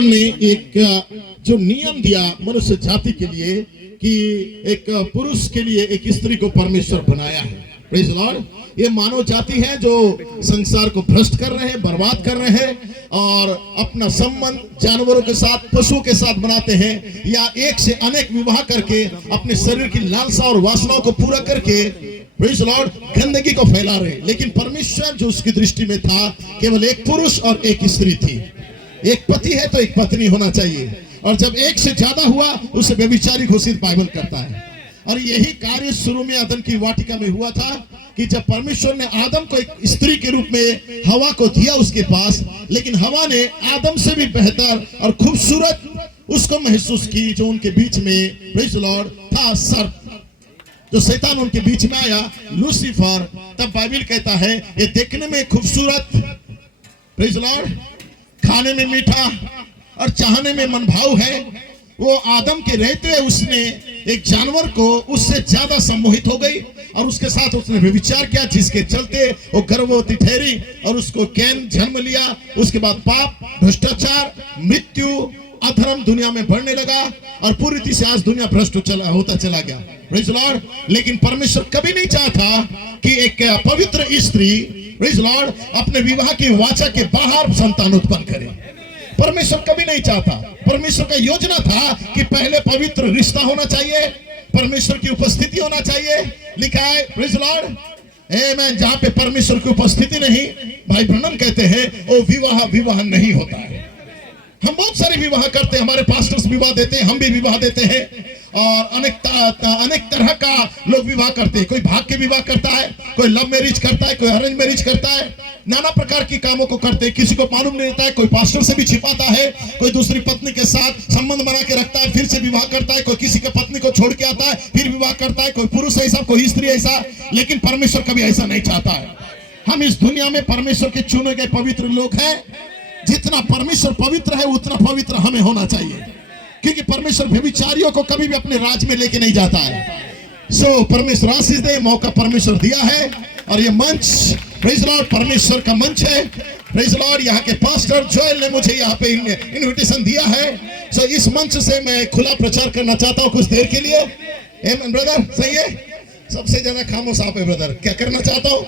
ने एक जो नियम दिया मनुष्य जाति के लिए कि एक पुरुष के लिए एक स्त्री को परमेश्वर बनाया है। Praise Lord. ये मानव जाति है जो संसार को भ्रष्ट कर रहे हैं, बर्बाद कर रहे हैं और अपना संबंध जानवरों के साथ, पशुओं के साथ बनाते हैं या एक से अनेक विवाह करके अपने शरीर की लालसा और वासनाओं को पूरा करके प्रेज लॉर्ड गंदगी को फैला रहे। लेकिन परमेश्वर जो उसकी दृष्टि में था केवल एक पुरुष और एक स्त्री थी। एक पति है तो एक पत्नी होना चाहिए, और जब एक से ज्यादा हुआ उसे व्यभिचारी घोषित बाइबल करता है। और यही कार्य शुरू में अदन की वाटिका में हुआ था कि जब परमेश्वर ने आदम को एक स्त्री के रूप में हवा को दिया उसके पास, लेकिन हवा ने आदम से भी बेहतर और खूबसूरत उसको महसूस की जो उनके बीच में प्रेज लॉर्ड था सर्प, जो शैतान उनके बीच में आया, लूसीफर। तब बाइबल कहता है ये देखने में खूबसूरत, प्रेज लॉर्ड, खाने में मीठा और चाहने में मनभाव है। वो आदम के रहते हुए उसने एक जानवर को उससे ज्यादा सम्मोहित हो गई और उसके साथ उसने व्यभिचार किया, जिसके चलते वो गर्भवती ठहरी और उसको कैन जन्म लिया। उसके बाद पाप, भ्रष्टाचार, मृत्यु, अधर्म दुनिया में बढ़ने लगा और पूरी तरह से आज दुनिया भ्रष्ट होता चला गया। Praise Lord. लेकिन परमेश्वर कभी नहीं चाहता कि एक पवित्र स्त्री प्रेज लॉर्ड अपने विवाह की वाचा के बाहर संतान उत्पन्न करे। परमेश्वर कभी नहीं चाहता। परमेश्वर का योजना था कि पहले पवित्र रिश्ता होना चाहिए, परमेश्वर की उपस्थिति होना चाहिए। लिखा है प्रेज लॉर्ड, आमेन, जहां पे परमेश्वर की उपस्थिति नहीं, भाई ब्रनम कहते हैं वो विवाह नहीं होता है। हम बहुत सारे विवाह करते हैं, हमारे पास्टर्स विवाह देते हैं, हम भी विवाह देते हैं और अनेक तरह का लोग विवाह करते हैं। कोई भाग के विवाह करता है, कोई लव मैरिज करता है, कोई अरेंज मैरिज करता है, नाना प्रकार की कामों को करते हैं। किसी को मालूम नहीं रहता है, कोई पास्टर से भी छिपाता है, कोई दूसरी पत्नी के साथ संबंध बना के रखता है, फिर से विवाह करता है, कोई किसी के पत्नी को छोड़ के आता है फिर विवाह करता है, कोई पुरुष ऐसा, कोई स्त्री ऐसा। लेकिन परमेश्वर कभी ऐसा नहीं चाहता है। हम इस दुनिया में परमेश्वर के चुने गए पवित्र लोग हैं। जितना परमेश्वर पवित्र है उतना पवित्र हमें होना चाहिए, क्योंकि परमेश्वर व्यभिचारियों को कभी भी अपने राज में लेके नहीं जाता है। परमेश्वर आशीष दे, मौका परमेश्वर दिया है और ये मंच प्रेज लॉर्ड परमेश्वर का मंच है। प्रेज लॉर्ड, यहाँ के पास्टर जोएल ने मुझे यहाँ पे इनविटेशन दिया है। इस मंच से मैं खुला प्रचार करना चाहता हूँ कुछ देर के लिए। आमेन ब्रदर, सही है? सबसे ज्यादा खामोश आप है ब्रदर। क्या करना चाहता हूँ?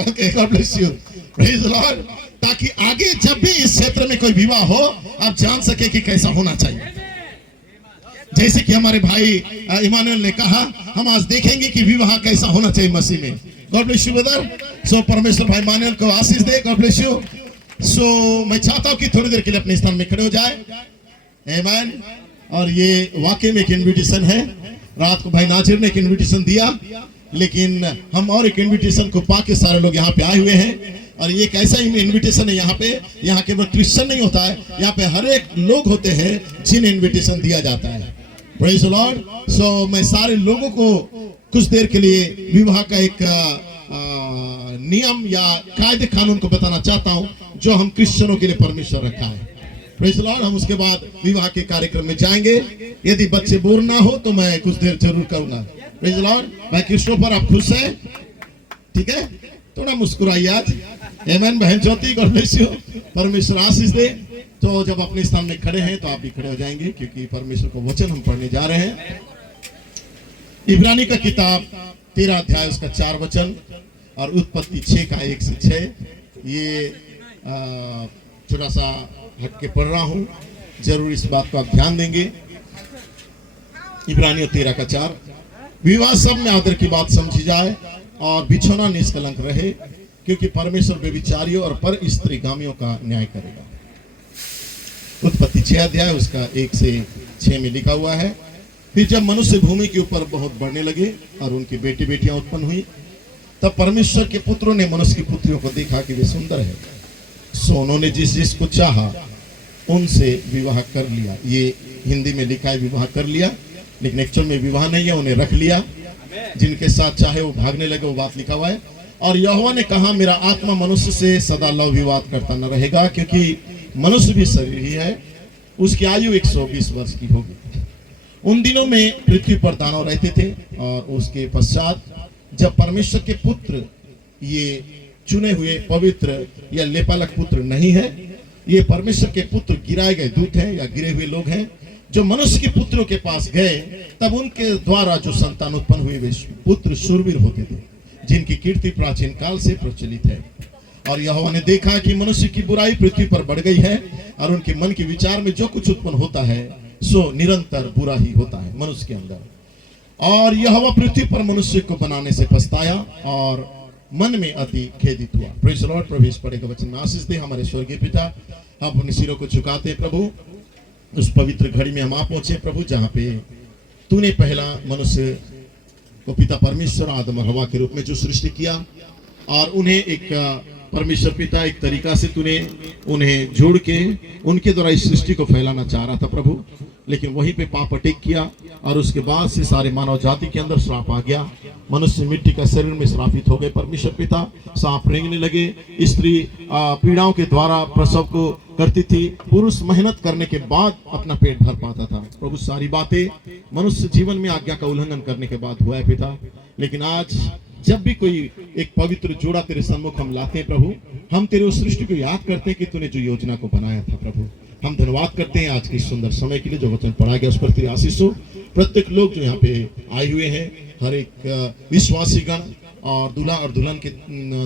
Okay, God bless you. Praise Lord, ताकि आगे जब भी इस क्षेत्र में कोई विवाह हो आप जान सके कि कैसा होना चाहिए। जैसे कि हमारे भाई इमानुएल ने कहा, हम आज देखेंगे कि विवाह कैसा होना चाहिए मसीह में। God bless you brother. परमेश्वर भाई इमानुएल को आशीष दे। God bless you. मैं चाहता हूं कि थोड़ी देर के लिए अपने स्थान में खड़े हो जाए। आमीन। और ये वाकई में एक इन्विटेशन है। रात को भाई नाजिर ने एक इन्विटेशन दिया, लेकिन हम और एक इन्विटेशन को पाके सारे लोग यहाँ पे आए हुए हैं। और ये कैसा इन्विटेशन है यहाँ पे, यहाँ केवल क्रिश्चियन नहीं होता है, यहाँ पे हर एक लोग होते हैं जिन्हें इन्विटेशन दिया जाता है। Praise the Lord. मैं सारे लोगों को कुछ देर के लिए विवाह का एक नियम या कायदे कानून को बताना चाहता हूँ जो हम क्रिश्चियनों के लिए परमेश्वर रखा है। Praise the Lord. हम उसके बाद विवाह के कार्यक्रम में जाएंगे। यदि बच्चे बोर ना हो तो मैं कुछ देर जरूर करूंगा। Praise the Lord. भाई क्रिस्टोफर, आप खुश हैं? ठीक है, थोड़ा मुस्कुराइए आज। आमेन। बहन ज्योति, गॉड ब्लेस यू। परमेश्वर आशीष दे। तो जब अपने स्थान में खड़े हैं तो आप भी खड़े हो जाएंगे, क्योंकि परमेश्वर को वचन हम पढ़ने जा रहे हैं। इब्रानी का किताब 13 अध्याय उसका 4 वचन और उत्पत्ति 6 का 1 से 6। ये छोटा सा हट के पढ़ रहा हूं, जरूर इस बात को आप ध्यान देंगे। इब्रानियों 13 का 4। विवाह सब में आदर की बात समझी जाए और बिछौना निष्कलंक रहे, क्योंकि परमेश्वर व्यभिचारियों और पर स्त्रीगामियों का न्याय करेगा। उत्पत्ति 6 अध्याय उसका 1 से 6 में लिखा हुआ है। फिर जब मनुष्य भूमि के ऊपर बहुत बढ़ने लगे और उनकी बेटी बेटियां उत्पन्न हुई, तब परमेश्वर के पुत्रों ने मनुष्य की पुत्रियों को देखा कि वे सुंदर है, सो उन्होंने जिस जिसको चाहा उनसे विवाह कर लिया। ये हिंदी में लिखा है विवाह कर लिया, लेकिन एक्चुअल में विवाह नहीं है, उन्हें रख लिया। जिनके साथ चाहे वो भागने लगे, वो बात लिखा हुआ है। और यहोवा ने कहा, मेरा आत्मा मनुष्य से सदा लव विवाद करता न रहेगा, क्योंकि मनुष्य भी शरीर ही है, उसकी आयु 120 वर्ष की होगी। उन दिनों में पृथ्वी पर दानव रहते थे, और उसके पश्चात जब परमेश्वर के पुत्र, ये चुने हुए पवित्र या लेपालक पुत्र नहीं है, ये परमेश्वर के पुत्र गिराए गए दूत हैं या गिरे हुए लोग हैं जो मनुष्य के पुत्रों के पास गए, तब उनके द्वारा जो संतान उत्पन्न हुए वे पुत्र शूरवीर होते थे, जिनकी कीर्ति प्राचीन काल से प्रचलित है। और यहोवा ने देखा कि मनुष्य की बुराई पृथ्वी पर बढ़ गई है और उनके मन के विचार में जो कुछ उत्पन्न होता है सो निरंतर बुरा ही होता है मनुष्य के अंदर। और यहोवा पृथ्वी पर मनुष्य को बनाने से पछताया और मन में अति खेदित हुआ। Praise the Lord. प्रभु पढ़ेगा वचन में आशीष दे। हमारे स्वर्गीय पिता, हम अपने सिरों को झुकाते हैं प्रभु, उस पवित्र घड़ी में हम आ पहुंचे प्रभु जहाँ पे तूने पहला मनुष्य को पिता परमेश्वर आदम और हवा के रूप में जो सृष्टि किया और उन्हें एक परमेश्वर पिता एक तरीका से तूने उन्हें जोड़ के उनके द्वारा इस सृष्टि को फैलाना चाह रहा था प्रभु, लेकिन वहीं पे पाप अटैक किया और उसके बाद से सारे मानव जाति के अंदर श्राप आ गया। मनुष्य मिट्टी का शरीर में श्रापित हो गए। परमेश्वर पिता सांप रेंगने लगे, स्त्री पीड़ाओं के द्वारा प्रसव को करती थी, पुरुष मेहनत करने के बाद अपना पेट भर पाता था। प्रभु सारी बातें मनुष्य जीवन में आज्ञा का उल्लंघन करने के बाद हुआ है पिता। लेकिन आज जब भी कोई एक पवित्र जोड़ा तेरे सम्मुख हम लाते हैं प्रभु, हम तेरे उस सृष्टि को याद करते हैं कि तूने जो योजना को बनाया था प्रभु। हम धन्यवाद करते हैं आज के सुंदर समय के लिए जो वचन पढ़ा गया उस पर तेरी आशीष हो। प्रत्येक लोग जो यहाँ पे आए हुए हैं, हर एक विश्वासी गण और दूल्हा और दुल्हन के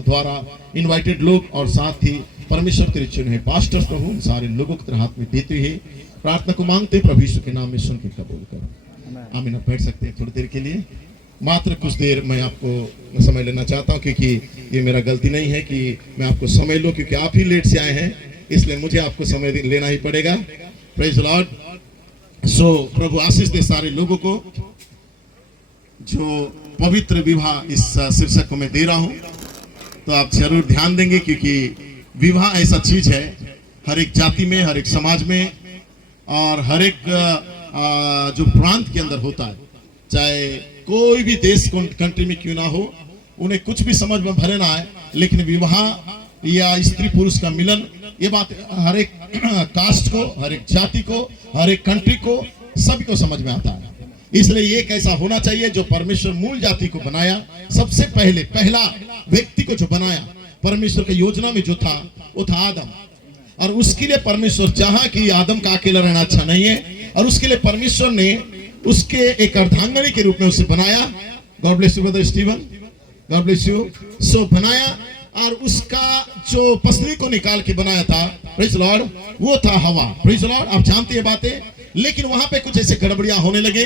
द्वारा इनवाइटेड लोग और साथ ही परमेश्वर तेरे चुने पास्टर्स प्रभु, सारे लोगों के हाथ में देते हुए प्रार्थना को मांगते प्रभु यीशु के नाम में सुन के कबूल करो। आमीन। आप बैठ सकते हैं थोड़ी देर के लिए, मात्र कुछ देर मैं आपको समय लेना चाहता हूँ, क्योंकि ये मेरा गलती नहीं है कि मैं आपको समय लूँ, क्योंकि आप ही लेट से आए हैं, इसलिए मुझे आपको समय लेना ही पड़ेगा। Praise the Lord. सो प्रभु आशीष दे सारे लोगों को जो पवित्र विवाह इस शीर्षक को मैं दे रहा हूँ, तो आप जरूर ध्यान देंगे, क्योंकि विवाह ऐसा चीज है हर एक जाति में, हर एक समाज में और हर एक जो प्रांत के अंदर होता है, चाहे कोई भी देश कंट्री में क्यों ना हो, उन्हें कुछ भी समझ में भरे ना आए, लेकिन विवाह या स्त्री पुरुष का मिलन, ये बात हर एक कास्ट को, हर एक जाति को, हर एक कंट्री को, सभी को समझ में आता है। इसलिए ये कैसा होना चाहिए, जो परमेश्वर मूल जाति को बनाया, सबसे पहला व्यक्ति को जो बनाया परमेश्वर की योजना में जो था वो था आदम। और उसके लिए परमेश्वर चाहा कि आदम का अकेला रहना अच्छा नहीं है, और उसके लिए परमेश्वर ने उसके एक अर्धांगिनी के रूप में उसे बनाया। God bless you brother Steven, God bless you. So बनाया और उसका जो पसली को निकाल के बनाया था, प्रेज लॉर्ड, वो था हवा। Praise Lord. आप जानते हैं बातें, लेकिन वहां पे कुछ ऐसे गड़बड़ियां होने लगे,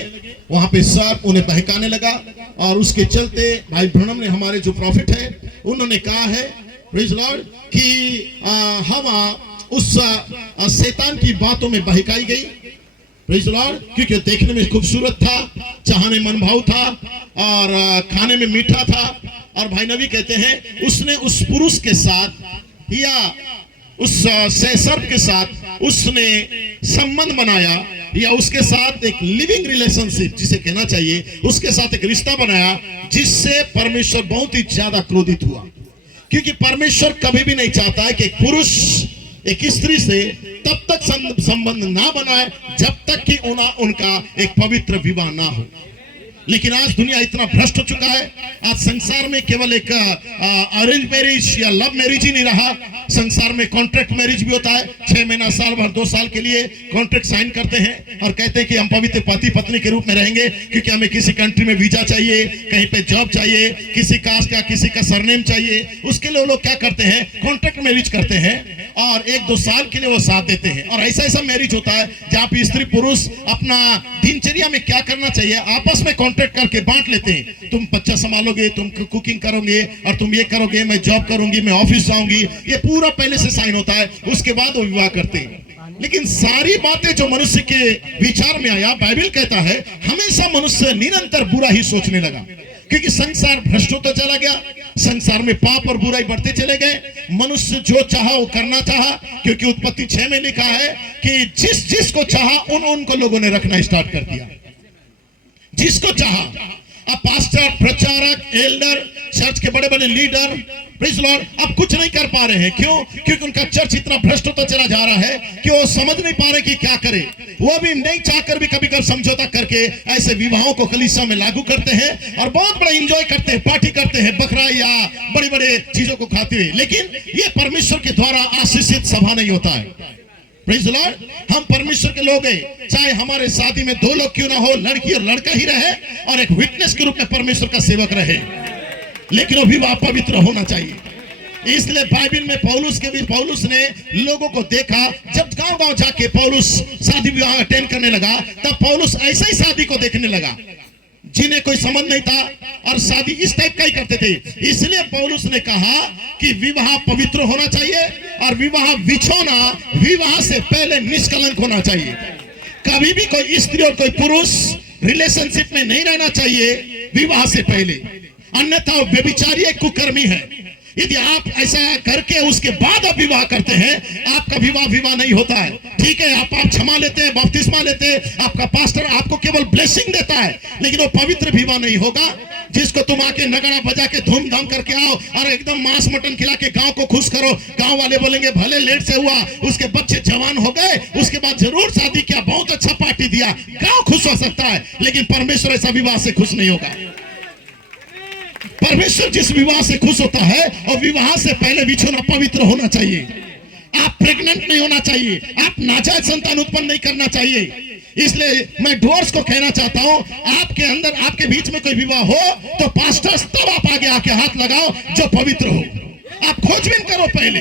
वहां पे सर्प उन्हें बहकाने लगा और उसके चलते भाई ब्रनम ने, हमारे जो प्रॉफिट है, उन्होंने कहा है प्रेज लॉर्ड कि हवा उस शैतान की बातों में बहकाई गई। Praise Lord. क्योंकि देखने में खूबसूरत था, चाहने मन भाव था और खाने में मीठा था, और भाई नबी कहते हैं उसने उस पुरुष के साथ या उस सर्प के साथ उसने संबंध बनाया, या उसके साथ एक लिविंग रिलेशनशिप जिसे कहना चाहिए, उसके साथ एक रिश्ता बनाया, जिससे परमेश्वर बहुत ही ज्यादा क्रोधित हुआ। क्योंकि परमेश्वर कभी भी नहीं चाहता है कि एक पुरुष एक स्त्री से तब तक संबंध ना बनाए जब तक कि उनका एक पवित्र विवाह ना हो। लेकिन आज दुनिया इतना भ्रष्ट हो चुका है, आज संसार में केवल एक अरेंज मैरिज या लव मैरिज ही नहीं रहा, संसार में कॉन्ट्रैक्ट मैरिज भी होता है। 6 महीना, साल भर, 2 साल के लिए कॉन्ट्रैक्ट साइन करते हैं और कहते हैं कि हम पवित्र पति पत्नी के रूप में रहेंगे, क्योंकि हमें किसी कंट्री में वीजा चाहिए, कहीं पे जॉब चाहिए, किसी कास्ट का किसी का सरनेम चाहिए। उसके लिए लोग क्या करते हैं, कॉन्ट्रैक्ट मैरिज करते हैं और 1-2 साल के लिए वो साथ देते हैं। और ऐसा मैरिज होता है जहाँ पे स्त्री पुरुष अपना दिनचर्या में क्या करना चाहिए आपस में कॉन्ट्रैक्ट करके बांट लेते हैं। तुम बच्चा संभालोगे, तुम कुकिंग करोगे, और तुम ये करोगे, मैं जॉब करूंगी, मैं ऑफिस जाऊंगी, ये पूरा पहले से साइन होता है, उसके बाद वो विवाह करते हैं। लेकिन सारी बातें जो मनुष्य के विचार में आया, बाइबल कहता है हमेशा मनुष्य निरंतर बुरा ही सोचने लगा, क्योंकि संसार भ्रष्ट होता चला गया, संसार में पाप और बुराई बढ़ते चले गए। मनुष्य जो चाहा वो करना चाहा, क्योंकि उत्पत्ति 6 में लिखा है कि जिसको चाहा उनको लोगों ने रखना स्टार्ट कर दिया, जिसको चाहा। अब पास्टर, प्रचारक, एल्डर, चर्च के बड़े बड़े लीडर, प्रेज लॉर्ड, अब कुछ नहीं कर पा रहे हैं। क्यों? क्योंकि उनका चर्च इतना भ्रष्ट होता चला जा रहा है कि वो समझ नहीं पा रहे कि क्या करे। वो भी नहीं चाहकर भी कभी कभी समझौता करके ऐसे विवाहों को कलीसिया में लागू करते हैं और बहुत बड़ा एंजॉय करते हैं, पार्टी करते हैं, बकरा या बड़ी बड़े चीजों को खाते हुए। लेकिन ये परमेश्वर के द्वारा आशीषित सभा नहीं होता है। Praise the Lord. हम परमेश्वर के लोग हैं, चाहे हमारे शादी में दो लोग क्यों ना हो, लड़की और लड़का ही रहे और एक विटनेस के रूप में परमेश्वर का सेवक रहे, लेकिन वो विवाह पवित्र होना चाहिए। इसलिए बाइबल में पौलुस ने लोगों को देखा, जब गांव-गांव जाके पौलुस शादी विवाह अटेंड करने लगा, तब पौलुस ऐसे ही शादी को देखने लगा जिन्हें कोई समझ नहीं था और शादी इस टाइप का ही करते थे। इसलिए पौलुस ने कहा कि विवाह पवित्र होना चाहिए और विवाह बिछोना विवाह से पहले निष्कलंक होना चाहिए। कभी भी कोई स्त्री और कोई पुरुष रिलेशनशिप में नहीं रहना चाहिए विवाह से पहले, अन्यथा वो व्यभिचारी एक कुकर्मी है। यदि आप ऐसा करके उसके बाद आप विवाह करते हैं, आपका विवाह नहीं होता है। ठीक है, आप क्षमा लेते हैं, बपतिस्मा लेते हैं, आपका पास्टर आपको केवल ब्लेसिंग देता है, लेकिन वो पवित्र विवाह नहीं होगा। जिसको तुम आके नगाड़ा बजा के धूमधाम करके आओ और एकदम मांस मटन खिला के गांव को खुश करो, गांव वाले बोलेंगे भले लेट से हुआ, उसके बच्चे जवान हो गए, उसके बाद जरूर शादी किया, बहुत अच्छा पार्टी दिया, गांव खुश हो सकता है, लेकिन परमेश्वर ऐसा विवाह से खुश नहीं होगा। परमेश्वर जिस विवाह से खुश होता है और विवाह से पहले बिछोना पवित्र होना चाहिए। आप प्रेग्नेंट नहीं होना चाहिए, आप नाजायज संतान उत्पन्न नहीं करना चाहिए। इसलिए मैं डोर्स को कहना चाहता हूं, आपके अंदर आपके बीच में कोई विवाह हो तो पास्टर्स तब आप आगे आके हाथ लगाओ जो पवित्र हो। आप खोजबीन करो पहले,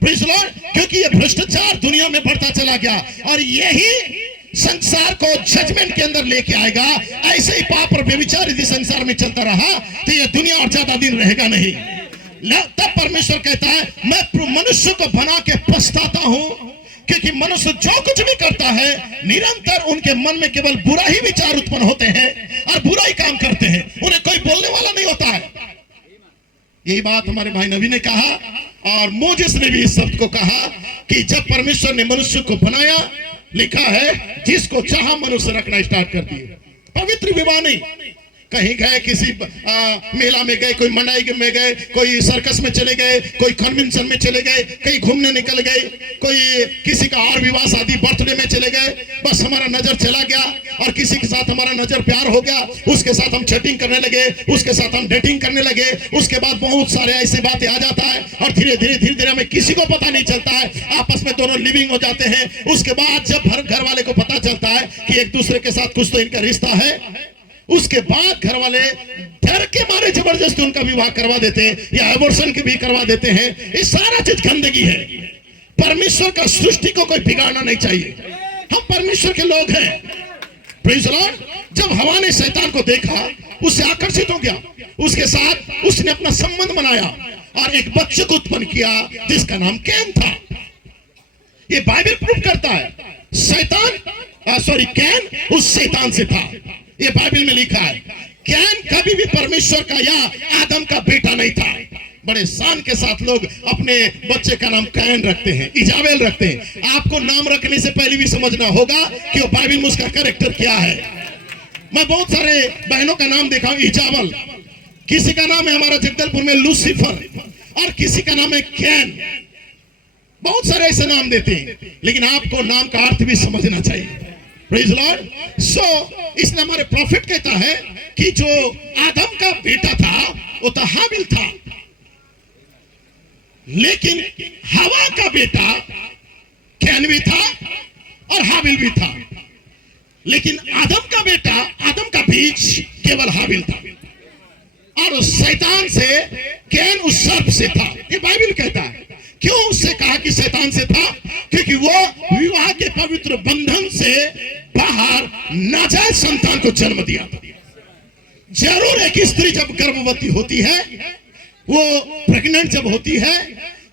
प्रेज़ द लॉर्ड, क्योंकि ये भ्रष्टाचार दुनिया में बढ़ता चला गया और यही संसार को जजमेंट के अंदर लेके आएगा। ऐसे ही पाप और व्यभिचार यदि संसार में चलता रहा तो ये दुनिया और ज्यादा दिन रहेगा नहीं। तब परमेश्वर कहता है मैं मनुष्य को बना के पछताता हूं, क्योंकि मनुष्य जो कुछ भी करता है निरंतर उनके मन में केवल बुरा ही विचार उत्पन्न होते हैं और बुरा ही काम करते हैं, उन्हें कोई बोलने वाला नहीं होता है। यही बात हमारे भाई नबी ने कहा और मोजेस ने भी इस शब्द को कहा कि जब परमेश्वर ने मनुष्य को बनाया, लिखा है जिसको चाहा मनुष्य रखना स्टार्ट कर दिए। पवित्र विवाह नहीं, कहीं गए किसी मेला में गए, कोई मनाई में गए, कोई सर्कस में चले गए, कोई कन्वेंशन में चले गए, कहीं घूमने निकल गए, कोई किसी का और विवाह शादी बर्थडे में चले गए, बस हमारा नजर चला गया और किसी के साथ हमारा नजर प्यार हो गया, उसके साथ हम चैटिंग करने लगे, उसके साथ हम डेटिंग करने लगे, उसके बाद बहुत सारे ऐसी बातें आ जाता है और धीरे धीरे हमें किसी को पता नहीं चलता है, आपस में दोनों लिविंग हो जाते हैं। उसके बाद जब घर वाले को पता चलता है कि एक दूसरे के साथ कुछ तो इनका रिश्ता है, उसके बाद घर वाले डर के मारे जबरदस्ती उनका विवाह करवा देते हैं या एबॉर्शन के भी करवा देते हैं। ये सारा चीज गंदगी है। परमेश्वर का सृष्टि को कोई बिगाड़ना नहीं चाहिए। हम परमेश्वर के लोग हैं, प्रेज़ द लॉर्ड। जब हवा ने शैतान को देखा, उससे आकर्षित हो गया, उसके साथ उसने अपना संबंध बनाया और एक बच्चे को उत्पन्न किया जिसका नाम कैन था। ये बाइबल प्रूफ करता है कैन उस शैतान से था। ये बाइबल में लिखा है। कैन कभी भी परमेश्वर का या आदम का बेटा नहीं था। बड़े शान के साथ लोग अपने बच्चे का नाम कैन रखते हैं, इजाबेल रखते हैं। आपको नाम रखने से पहले भी समझना होगा कि वो बाइबल में उसका कैरेक्टर क्या है। मैं बहुत सारे बहनों का नाम देखा हूं, इजाबल, किसी का नाम है हमारा जगदलपुर में लूसीफर और किसी का नाम है कैन। बहुत सारे ऐसे नाम देते हैं, लेकिन आपको नाम का अर्थ भी समझना चाहिए। Praise the Lord. सो इसलिए हमारे प्रॉफिट कहता है कि जो आदम का बेटा था वो तो हाबिल था, लेकिन हवा का बेटा कैन भी था और हाबिल भी था, लेकिन आदम का बेटा, आदम का बीज केवल हाबिल था और उस शैतान से कैन उस सर्प से था। ये बाइबल कहता है। क्यों उससे कहा कि शैतान से था? क्योंकि वो विवाह के पवित्र बंधन से बाहर नाजायज संतान को जन्म दिया था। जरूर एक स्त्री जब गर्भवती होती है, वो प्रेग्नेंट जब होती है,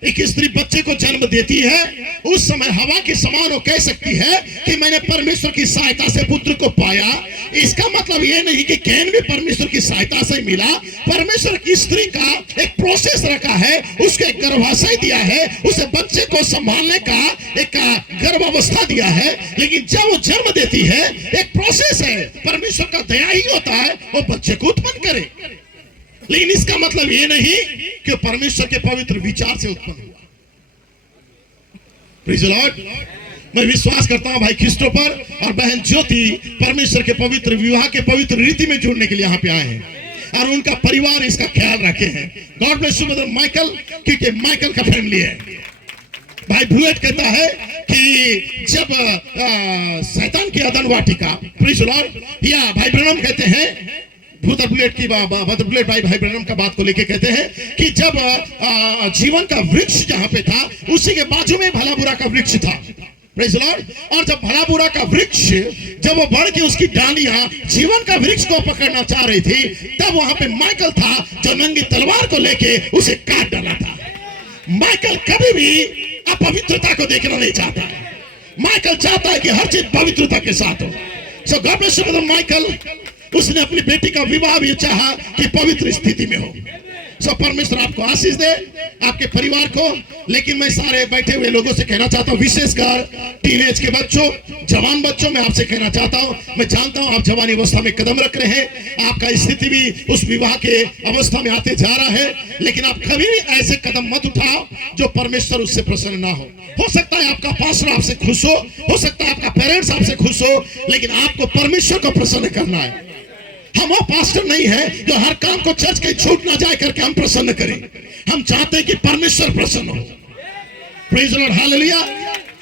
एक स्त्री बच्चे को जन्म देती है, उस समय हवा के समान वो कह सकती है कि मैंने परमेश्वर की सहायता से पुत्र को पाया। इसका मतलब ये नहीं कि कैन भी परमेश्वर की सहायता से मिला। परमेश्वर की स्त्री का एक प्रोसेस रखा है, उसको एक गर्भाशय दिया है, उसे बच्चे को संभालने का एक गर्भावस्था दिया है, लेकिन जब वो जन्म देती है एक प्रोसेस है। परमेश्वर का दया ही होता है वो बच्चे को उत्पन्न करे, लेकिन इसका मतलब ये नहीं कि परमेश्वर के पवित्र विचार से उत्पन्न हुआ। Praise the Lord. मैं विश्वास करता हूं भाई क्रिस्टोफर और बहन ज्योति परमेश्वर के पवित्र विवाह के पवित्र रीति में जुड़ने के लिए यहाँ पे आए हैं और उनका परिवार इसका ख्याल रखे हैं। God bless you brother Michael, क्योंकि माइकल का फैमिली है। भाई ब्रूएट कहता है कि जब शैतान की अदन वाटिका, प्रीज द लॉर्ड, या भाई ब्रनम कहते हैं ब्रदर बुलेट की बुलेट भाई ब्रनम का बात को लेके कहते हैं कि जब जीवन का वृक्ष जहां पे था उसी के बाजू में भला बुरा का वृक्ष था, प्रेज द लॉर्ड। और जब भला बुरा का वृक्ष जब वो बढ़ के उसकी डालियां जीवन का वृक्ष को पकड़ना चाह रही थी, तब वहां पे माइकल था जो नंगी तलवार को लेके उसे काट डाला था। माइकल कभी भी अपवित्रता को देखना नहीं चाहता है। माइकल चाहता है कि हर चीज पवित्रता के साथ हो। So God bless you brother Michael, उसने अपनी बेटी का विवाह भी चाहा कि पवित्र स्थिति में हो। सो परमेश्वर आपको आशीष दे, आपके परिवार को। लेकिन मैं सारे बैठे हुए लोगों से कहना चाहता हूँ, विशेषकर टीनेज के बच्चों, जवान बच्चों, मैं आपसे कहना चाहता हूँ, मैं जानता हूँ आप जवानी अवस्था में कदम रख रहे हैं, आपका स्थिति भी उस विवाह के अवस्था में आते जा रहा है, लेकिन आप कभी ऐसे कदम मत उठाओ जो परमेश्वर उससे प्रसन्न ना हो सकता है आपका पास्टर आपसे खुश हो सकता है आपका पेरेंट्स आपसे खुश हो, लेकिन आपको परमेश्वर को प्रसन्न करना है। हम वो पास्टर नहीं है जो हर काम को चर्च के छूट ना जाए करके हम प्रसन्न करें। हम चाहते हैं कि परमेश्वर प्रसन्न हो। Praise the Lord, hallelujah.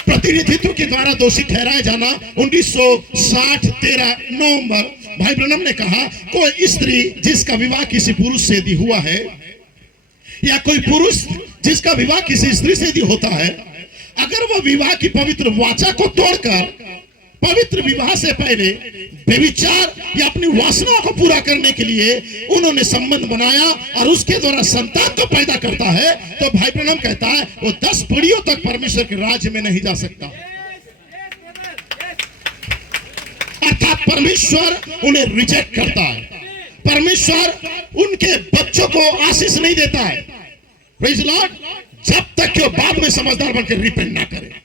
प्रतिनिधित्व के द्वारा दोषी ठहराया जाना 1960 13 नवंबर भाई ब्रनम ने कहा, कोई स्त्री जिसका विवाह किसी पुरुष से यदि हुआ है या कोई पुरुष जिसका विवाह किसी स्त्री से यदि होता है, अगर वह विवाह की पवित्र वाचा को तोड़कर पवित्र विवाह से पहले व्यभिचार या अपनी वासना को पूरा करने के लिए उन्होंने संबंध बनाया और उसके द्वारा संतान को पैदा करता है, तो भाई ब्रनम कहता है वो 10 पीढ़ियों तक परमेश्वर के राज्य में नहीं जा सकता। अर्थात परमेश्वर उन्हें रिजेक्ट करता है, परमेश्वर उनके बच्चों को आशीष नहीं देता है, प्रेज द लॉर्ड, जब तक कि वो बाद में समझदार बनकर रिपेंट ना करे।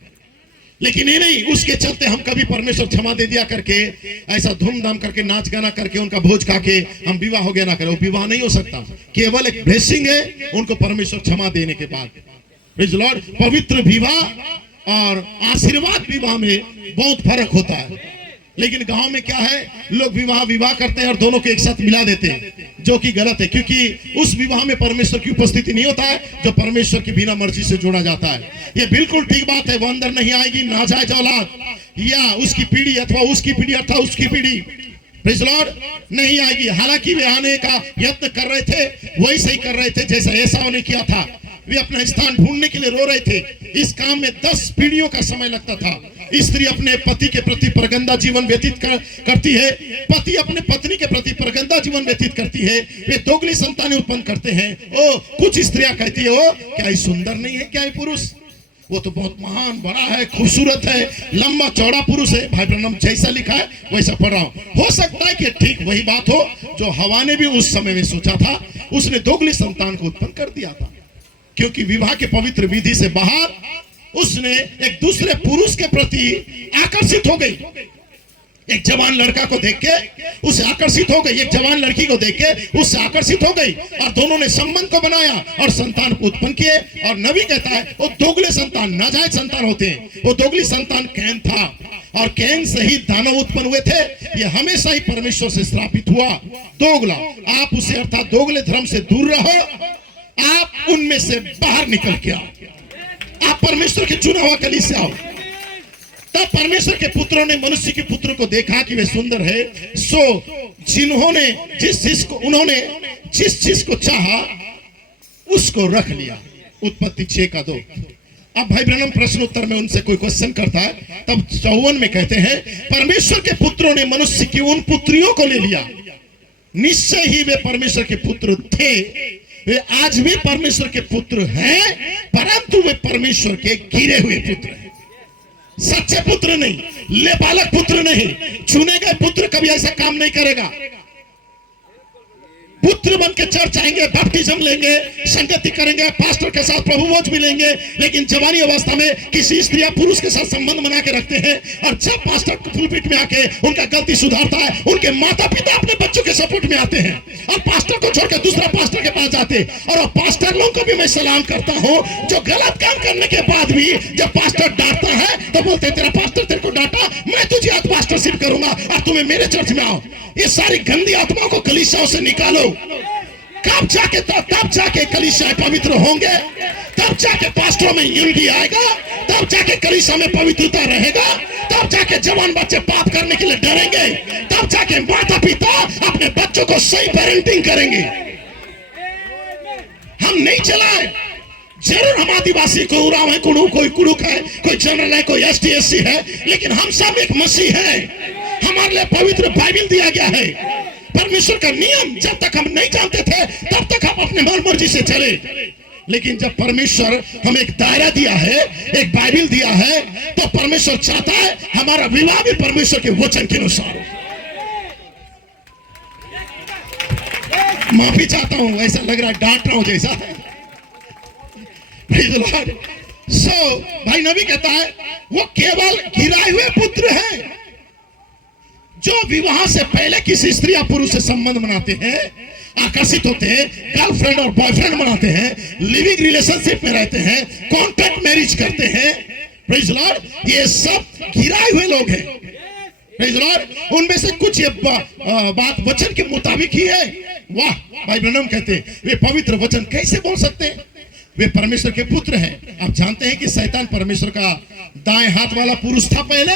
लेकिन ये नहीं, उसके चलते हम कभी परमेश्वर क्षमा दे दिया करके ऐसा धूमधाम करके नाच गाना करके उनका भोज खा के हम विवाह हो गया ना करें, वो विवाह नहीं हो सकता। केवल एक ब्लेसिंग है उनको परमेश्वर क्षमा देने के बाद। प्रेज द लॉर्ड, पवित्र विवाह और आशीर्वाद विवाह में बहुत फर्क होता है। लेकिन गांव में क्या है, लोग विवाह करते हैं और दोनों को एक साथ मिला देते हैं, जो कि गलत है, क्योंकि उस विवाह में परमेश्वर की उपस्थिति नहीं होता है जो परमेश्वर की बिना मर्जी से जोड़ा जाता है। ये बिल्कुल ठीक बात है, वो अंदर नहीं आएगी नाजायज औलाद या उसकी पीढ़ी अथवा उसकी पीढ़ी अर्थात उसकी पीढ़ी, प्रेज द लॉर्ड, नहीं आएगी। हालांकि वे आने का यत्न कर रहे थे, वही सही कर रहे थे जैसा एसाव ने किया था। वे अपना स्थान ढूंढने के लिए रो रहे थे। इस काम में 10 पीढ़ियों का समय लगता था। स्त्री अपने पति के प्रति परगंदा जीवन व्यतीत करती है, पति अपने पत्नी के प्रति परगंदा जीवन व्यतीत करती है, वे दोगली संतानें उत्पन्न करते हैं। ओ कुछ स्त्रियां कहती है, ओ क्या ये सुंदर नहीं है, क्या ये पुरुष, वो तो बहुत महान बड़ा है, खूबसूरत है, लंबा चौड़ा पुरुष है। भाई ब्रनम जैसा लिखा है वैसा पढ़ रहा हूं। हो सकता है कि ठीक वही बात हो जो हवा ने भी उस समय में सोचा था, उसने दोगली संतान को उत्पन्न कर दिया था, क्योंकि विवाह के पवित्र विधि से बाहर उसने एक दूसरे पुरुष के प्रति आकर्षित हो गई। एक जवान लड़का को देख के उससे आकर्षित हो गई, एक जवान लड़की को देख के उससे आकर्षित हो गई, और दोनों ने संबंध को बनाया और संतान को उत्पन्न किए। और नबी कहता है वो दोगले संतान, नाजायज संतान होते हैं। वो दोगली संतान कैन था और कैन से ही दानव उत्पन्न हुए थे। ये हमेशा ही परमेश्वर से श्रापित हुआ, दोगला। आप उसे अर्थात दोगले धर्म से दूर रहो, आप उनमें से बाहर निकल के आओ, आप परमेश्वर के चुना हुआ कली से आओ। तब परमेश्वर के पुत्रों ने मनुष्य के पुत्र को देखा कि वे सुंदर है, सो जिन्होंने जिस चीज को चाहा उसको रख लिया। उत्पत्ति 6:2। अब भाई ब्रनम प्रश्न उत्तर में उनसे कोई क्वेश्चन करता है, तब 54 में कहते हैं परमेश्वर के पुत्रों ने मनुष्य की उन पुत्रियों को ले लिया। निश्चय ही वे परमेश्वर के पुत्र थे, वे आज भी परमेश्वर के पुत्र हैं, परंतु वे परमेश्वर के गिरे हुए पुत्र हैं, सच्चे पुत्र नहीं, लेपालक पुत्र नहीं। चुने गए पुत्र कभी ऐसा काम नहीं करेगा। पुत्र बन के चर्च आएंगे, बैप्टिज्म लेंगे, संगति करेंगे, पास्टर के साथ प्रभु भोज भी लेंगे, लेकिन जवानी अवस्था में किसी स्त्री या पुरुष के साथ संबंध बना के रखते हैं। और जब पास्टर पुलपिट में आके उनका गलती सुधारता है, उनके माता पिता अपने बच्चों के सपोर्ट में आते हैं और पास्टर को छोड़कर दूसरा पास्टर के पास जाते। और पास्टर लोगों को भी मैं सलाम करता हूँ, जो गलत काम करने के बाद भी जब पास्टर डांटता है तो बोलते तेरा पास्टर तेरे को डांटा, मैं तुझे आज पास्टरशिप करूंगा और तुम्हें मेरे चर्च में आओ। ये सारी गंदी आत्माओं को कलीसियाओं से निकालो। तब जाके कलीसिया पवित्र होंगे, तब जाके पास्टरों में यूनिटी आएगा, तब जाके कलीसिया में पवित्रता रहेगा, तब जाके जवान बच्चे पाप करने के लिए डरेंगे, तब जाके माता पिता अपने बच्चों को सही पेरेंटिंग करेंगे। हम नहीं चलाए, जरूर हम आदिवासी को उराव है, कोई कुड़ुक है, कोई जनरल है, कोई एसटी एससी है, लेकिन हम सब एक मसीह है। हमारे लिए पवित्र बाइबल दिया गया है। परमेश्वर का नियम जब तक हम नहीं जानते थे तब तक हम अपने मन मर्जी से चले, लेकिन जब परमेश्वर हमें एक दायरा दिया है, एक बाइबल दिया है, तो परमेश्वर चाहता है हमारा विवाह भी परमेश्वर के वचन के अनुसार हो। माफी चाहता हूं, ऐसा लग रहा है डांट रहा हूं जैसा है। भाई नबी कहता है वो केवल गिराए हुए पुत्र हैं जो विवाह से पहले किसी स्त्री या पुरुष से संबंध बनाते हैं, आकर्षित होते हैं, गर्लफ्रेंड और बॉयफ्रेंड बनाते हैं, लिविंग रिलेशनशिप में रहते हैं, कॉन्ट्रैक्ट मैरिज करते हैं। प्रेज लॉर्ड, ये सब गिराए हुए लोग हैं। प्रेज लॉर्ड, उनमें से कुछ ये बात वचन के मुताबिक ही है। वाह, भाई ब्रनम कहते हैं वे पवित्र वचन कैसे बोल सकते हैं? वे परमेश्वर के पुत्र हैं। आप जानते हैं कि शैतान परमेश्वर का दाएं हाथ वाला पुरुष था पहले।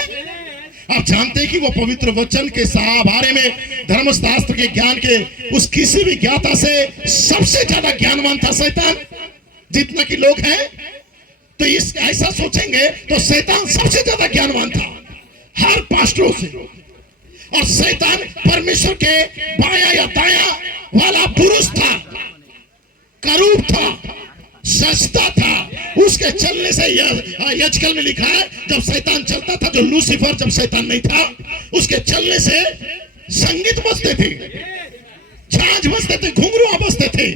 आप जानते हैं कि वो पवित्र वचन के बारे में, धर्मशास्त्र के ज्ञान के उस किसी भी ज्ञाता से सबसे ज्यादा ज्ञानवान था शैतान। जितना कि लोग हैं तो इस ऐसा सोचेंगे तो शैतान सबसे ज्यादा ज्ञानवान था हर पास्टरों से। और शैतान परमेश्वर के बाया या दाया वाला पुरुष था, करूब था, सस्ता था। उसके चलने से यजकल में लिखा है जब शैतान चलता था, जो लूसीफर जब शैतान नहीं था, उसके चलने से संगीत बजते थे, झांझ बजते थे, घुंघरू बजते थे।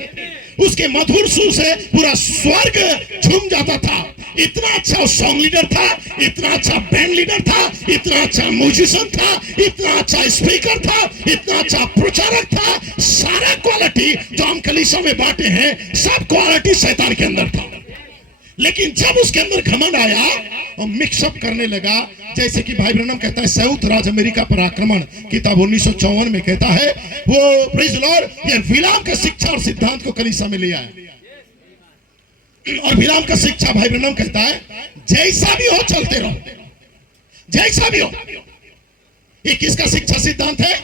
उसके मधुर सुर से पूरा स्वर्ग झूम जाता था। इतना अच्छा सॉन्ग लीडर था, इतना अच्छा बैंड लीडर था, इतना अच्छा म्यूजिशियन था, इतना अच्छा स्पीकर था, इतना अच्छा प्रचारक था। सारा क्वालिटी जो हम कलीसिया में बांटे हैं, सब क्वालिटी शैतान के अंदर था। लेकिन जब उसके अंदर घमंड आया और मिक्सअप करने लगा, जैसे कि भाई ब्रनम कहता है संयुक्त राज्य अमेरिका पर आक्रमण किताब 1954 में कहता है, वो प्रेज लॉर्ड ये बिलाम का शिक्षा और सिद्धांत को कलीसिया में ले आया। और बिलाम का शिक्षा भाई ब्रनम कहता है जैसा भी हो चलते रहो, जैसा भी हो। ये किसका शिक्षा सिद्धांत है?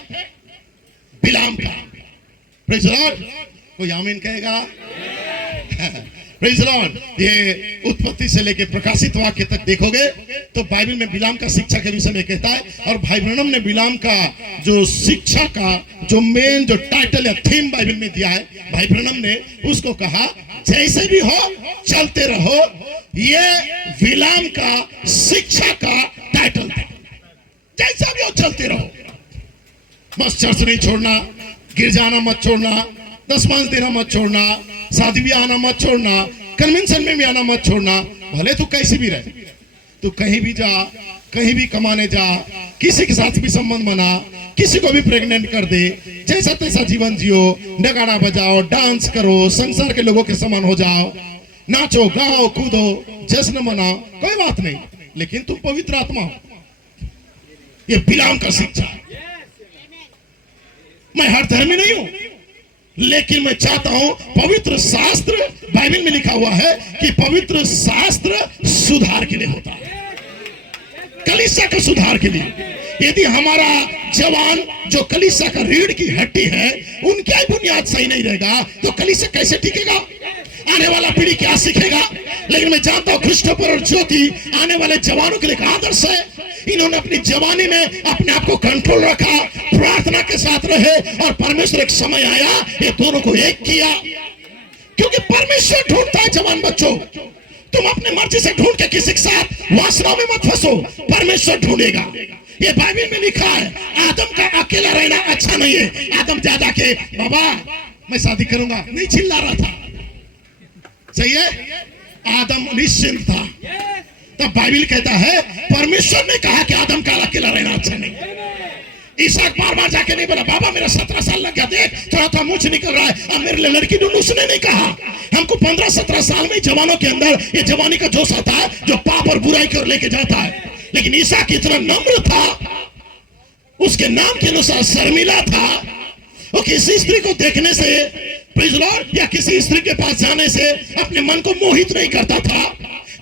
बिलाम का। प्रेज लॉर्ड, कोई आमीन कहेगा? प्रेज लॉर्ड, ये उत्पत्ति से लेके प्रकाशित वाक्य तक देखोगे तो बाइबल में बिलाम का शिक्षा के विषय में कहता है। और भाई ब्रनम ने बिलाम का जो शिक्षा का जो मेन जो टाइटल या थीम बाइबल में दिया है, भाई ब्रनम ने उसको कहा जैसे भी हो चलते रहो। ये बिलाम का शिक्षा का टाइटल था, जैसा भी हो चलते रहो। बस चर्च नहीं छोड़ना, गिरजा आना मत छोड़ना, दशमांश देना मत छोड़ना, शादी भी आना मत छोड़ना, कन्वेंशन में भी आना मत छोड़ना। भले तू कैसे भी रहे, तू कहीं भी जा, कहीं भी कमाने जा, किसी के साथ भी संबंध बना, किसी को भी प्रेग्नेंट कर दे, जैसा तैसा जीवन जियो, नगाड़ा बजाओ, डांस करो, संसार के लोगों के समान हो जाओ, नाचो गाओ कूदो, जश्न मनाओ, कोई बात नहीं, लेकिन तुम पवित्र आत्मा हो। ये बिलाम का शिक्षा। मैं हर धर्मी नहीं हूं, लेकिन मैं चाहता हूं पवित्र शास्त्र, बाइबल में लिखा हुआ है कि पवित्र शास्त्र सुधार के लिए होता है, कलीसिया का सुधार के लिए। यदि हमारा जवान जो कलीसिया का रीढ़ की हड्डी है, उनकी ही बुनियाद सही नहीं रहेगा तो कलीसिया कैसे टिकेगा? आने वाला पीढ़ी क्या सीखेगा? लेकिन मैं जानता हूं क्रिस्टोफर और ज्योति आने वाले जवानों के लिए एक आदर्श है। इन्होंने अपनी जवानी में अपने आप को कंट्रोल रखा, प्रार्थना के साथ रहे, और परमेश्वर एक समय आया ये दोनों को एक किया। क्योंकि परमेश्वर ढूंढता है जवान बच्चों। तुम अपने मर्जी से ढूंढ के किसी के साथ वासना में मत फंसो, परमेश्वर ढूंढेगा। ये बाइबल में लिखा है आदम का अकेला रहना अच्छा नहीं है। आदम ज्यादा के बाबा मैं शादी करूंगा, नहीं चिल्ला रहा था। सही है, आदम निश्चिंत था। तब बाइबल कहता है परमेश्वर ने कहा कि आदम का अकेला रहना अच्छा नहीं। इसहाक बार बार जाके नहीं बोला बाबा मेरा 17 साल लग गया, देख थोड़ा थोड़ा मुझ निकल रहा है, अब मेरे लिए लड़की ढूंढ। उसने नहीं कहा। हमको 15-17 साल में जवानों के अंदर ये जवानी का जोश आता है जो पाप और बुराई की ओर लेके जाता है। लेकिन इसहाक इतना नम्र था, उसके नाम के अनुसार शर्मिला था। वो किसी स्त्री को देखने से प्रेज़ लॉर्ड या किसी स्त्री के पास जाने से अपने मन को मोहित नहीं करता था,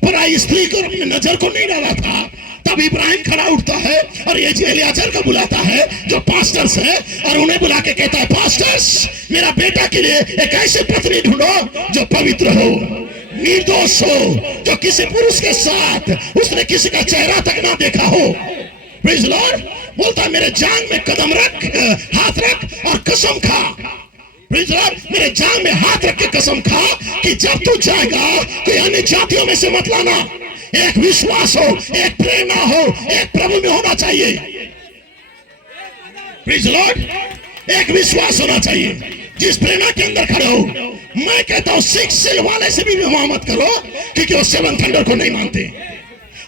पराई स्त्री को अपनी नजर को नहीं डाला था। तब इब्राहिम खड़ा उठता है और ये एलियाजर को बुलाता है जो पास्टर्स है, और उन्हें बुला के कहता है पास्टर्स मेरा बेटा के लिए एक ऐसी पत्नी ढूंढो जो पवित्र हो, निर्दोष हो, जो किसी पुरुष के साथ उसने किसी का चेहरा तक ना देखा हो। Praise Lord. बोलता है मेरे जांग में कदम रख, हाथ रख और कसम खा। Praise Lord. मेरे जांग में हाथ रख के कसम खा कि जब तू जाएगा कोई अन्य जातियों में से मत लाना। एक विश्वास हो, एक प्रेरणा हो, एक प्रभु में होना चाहिए। Praise Lord. एक विश्वास होना चाहिए जिस प्रेरणा के अंदर खड़े हो। मैं कहता हूं 6 सिल वाले से भी विवाह मत करो, क्योंकि वो 7 थंडर को नहीं मानते।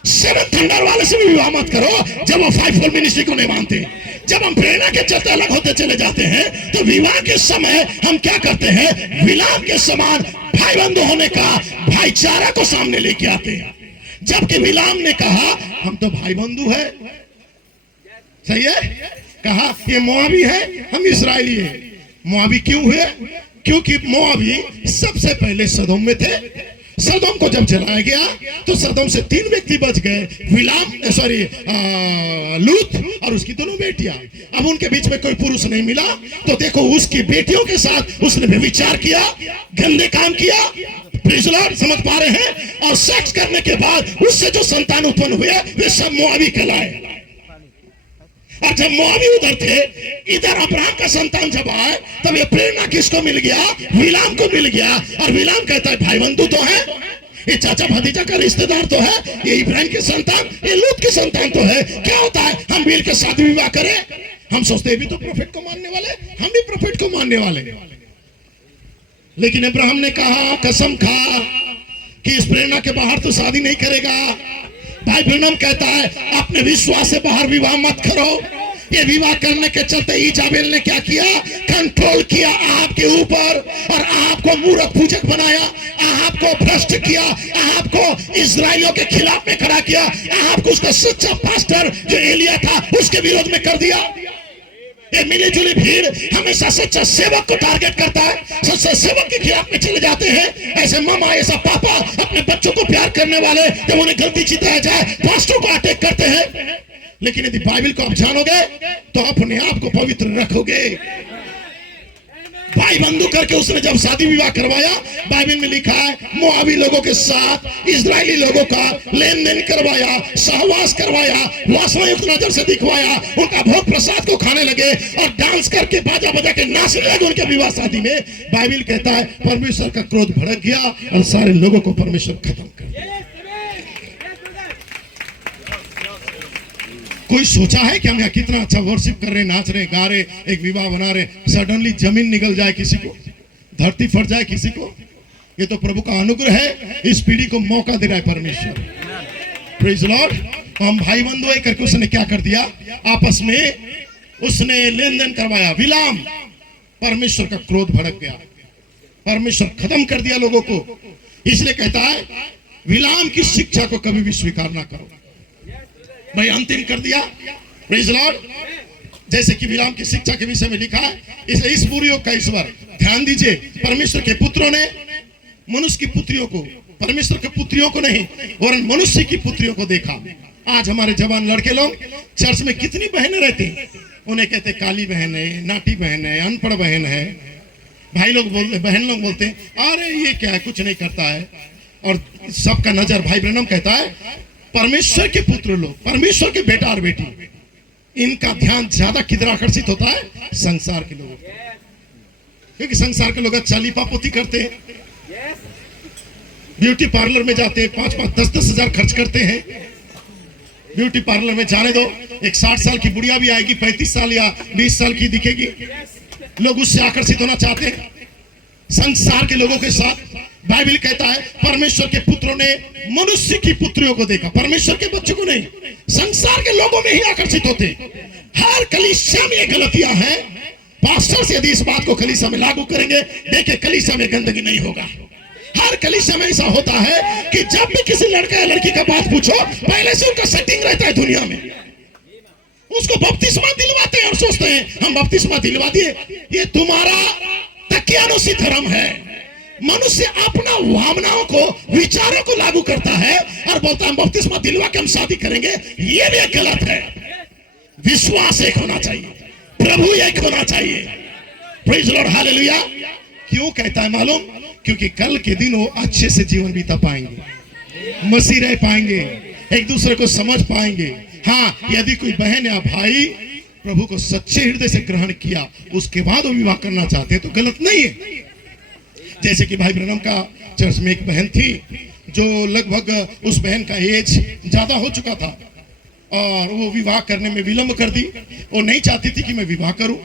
7 थंडर वाले से भी विवाह मत करो जब वो 5 फोल्ड मिनिस्ट्री को नहीं मानते। जब हम प्रेरणा के चलते अलग होते चले जाते हैं तो विवाह के समय हम क्या करते हैं, विलाप के समान भाई बंधु होने का भाईचारा को सामने लेके आते हैं। जबकि बिलाम ने कहा हम तो भाई बंधु है। सही है, कहा ये मोआबी है, हम इस्राएली है। मोआबी क्यों हुए? क्योंकि मोआबी सबसे पहले सदोम में थे। सदोम को जब जलाया गया तो सदोम से 3 व्यक्ति बच गए, विलाम सॉरी लूत और उसकी दोनों बेटियां। अब उनके बीच में कोई पुरुष नहीं मिला, तो देखो उसकी बेटियों के साथ उसने व्यभिचार किया, गंदे काम किया। Praise Lord. समझ पा रहे हैं? और सेक्स करने के बाद उससे जो संतान उत्पन्न हुए वे सब मोआबी कहलाए। और जब मोआबी उधर थे, इधर अब्राहम का संतान जब आए तब ये प्रेरणा किसको मिल गया? विलाम को मिल गया। और विलाम कहता है भाई बंधु तो है, ये चाचा भतीजा का रिश्तेदार तो है, ये इब्राहिम के संतान, ये लूत के संतान तो है। क्या होता है हम मिल के साथ विवाह करें? हम सोचते हैं भी तो प्रोफेट को मानने वाले, हम भी प्रोफेट को मानने वाले। लेकिन अब्राहम ने कहा कसम खा कि इस प्रेरणा के बाहर तो शादी नहीं करेगा। भाई ब्रनम कहता है अपने विश्वास से बाहर विवाह मत करो। ये विवाह करने के चलते इजाबेल ने क्या किया? कंट्रोल किया आप के ऊपर और आपको मूर्ख पूजक बनाया, आपको भ्रष्ट किया, आपको इजराइलियों के खिलाफ में खड़ा किया, आपको उसका सच्चा पास्टर जो एलिया था उसके विरोध में कर दिया। ये मिली जुली भीड़ हमेशा सच्चा सेवक को टारगेट करता है, सच्चा सेवक के खिलाफ में चले जाते हैं। ऐसे मामा ऐसा पापा अपने बच्चों को प्यार करने वाले जब उन्हें गलती चिताया जाए पास्टरों को अटैक करते हैं। लेकिन यदि बाइबल को आप जानोगे तो अपने आप को पवित्र रखोगे। भाई बंधु करके उसने जब शादी विवाह करवाया, बाइबल में लिखा है मोआबी लोगों के साथ इजरायली लोगों का लेन देन करवाया, सहवास करवाया, वासनायुक्त नजर से दिखवाया, उनका भोग प्रसाद को खाने लगे और डांस करके बाजा बजा के नाचने लगे उनके विवाह शादी में। बाइबल कहता है परमेश्वर का क्रोध भड़क गया और सारे लोगों को परमेश्वर खत्म कर दिया। कोई सोचा है कि हम यहाँ कितना अच्छा वर्शिप कर रहे, नाच रहे, गा रहे, एक विवाह बना रहे, सडनली जमीन निकल जाए किसी को, धरती फट जाए किसी को? ये तो प्रभु का अनुग्रह है। इस पीढ़ी को मौका दे रहा है परमेश्वर। Praise Lord. हम भाई बंधु है करके उसने क्या कर दिया? आपस में उसने लेन देन करवाया। विलाम, परमेश्वर का क्रोध भड़क गया, परमेश्वर खत्म कर दिया लोगों को। इसलिए कहता है विलाम की शिक्षा को कभी भी स्वीकार ना करो। भाई अंतिम कर दिया। Praise Lord. जैसे कि विलाम की शिक्षा के विषय में लिखा है, इसलिए इस बुरी योग का ईश्वर ध्यान दीजिए। परमेश्वर के पुत्रों ने मनुष्य की पुत्रियों को, परमेश्वर के पुत्रियों को नहीं वरन मनुष्य की पुत्रियों को देखा। आज हमारे जवान लड़के लोग चर्च में कितनी बहनें रहती हैं, उन्हें कहते काली बहन है, नाटी बहन है, अनपढ़ बहन है। भाई लोग बोलते, बहन लोग बोलते हैं अरे ये क्या है, कुछ नहीं करता है। और सबका नजर, भाई ब्रनम कहता है परमेश्वर के पुत्र लोग, परमेश्वर के बेटा और बेटी, इनका ध्यान ज्यादा किधर आकर्षित होता है? संसार के लोगों को। क्योंकि संसार के लोग अच्छा लीपापोती करते हैं, ब्यूटी पार्लर में जाते हैं, 5-5, 10-10 हजार खर्च करते हैं ब्यूटी पार्लर में। जाने दो, एक 60 साल की बुढ़िया भी आएगी, 35 साल या 20 साल की दिखेगी, लोग उससे आकर्षित होना चाहते हैं। संसार के लोगों के साथ। बाइबल कहता है परमेश्वर के पुत्रों ने मनुष्य की पुत्रियों को देखा, परमेश्वर के बच्चों को नहीं। संसार के लोगों में ही आकर्षित होते। हर कलीसिया में ये गलतियां हैं। पास्टर से यदि इस बात को कलीसिया में लागू करेंगे, देखिए कलीसिया में गंदगी नहीं होगा। हर कलीसिया में ऐसा होता है कि जब भी किसी लड़का या लड़की का बात पूछो, पहले से उनका सेटिंग रहता है दुनिया में। उसको बपतिस्मा दिलवाते हैं और सोचते हैं हम बपतिस्मा दिलवा दिए। ये तुम्हारा तकियानुसी धर्म है। मनुष्य अपना भावनाओं को, विचारों को लागू करता है और बोलता है बपतिस्मा दिलवा के हम शादी करेंगे। ये भी गलत है। विश्वास एक होना चाहिए, प्रभु एक होना चाहिए। Praise the Lord, hallelujah. क्यों कहता है मालूम? क्योंकि कल के दिन वो अच्छे से जीवन बीता पाएंगे, मसीह रह पाएंगे, एक दूसरे को समझ पाएंगे। हाँ, यदि कोई बहन या भाई प्रभु को सच्चे हृदय से ग्रहण किया, उसके बाद वो विवाह करना चाहते हैं तो गलत नहीं है। जैसे कि भाई ब्रनम का चर्च में एक बहन थी जो लगभग उस बहन का एज ज्यादा हो चुका था और वो विवाह करने में विलंब कर दी। वो नहीं चाहती थी कि मैं विवाह करूं,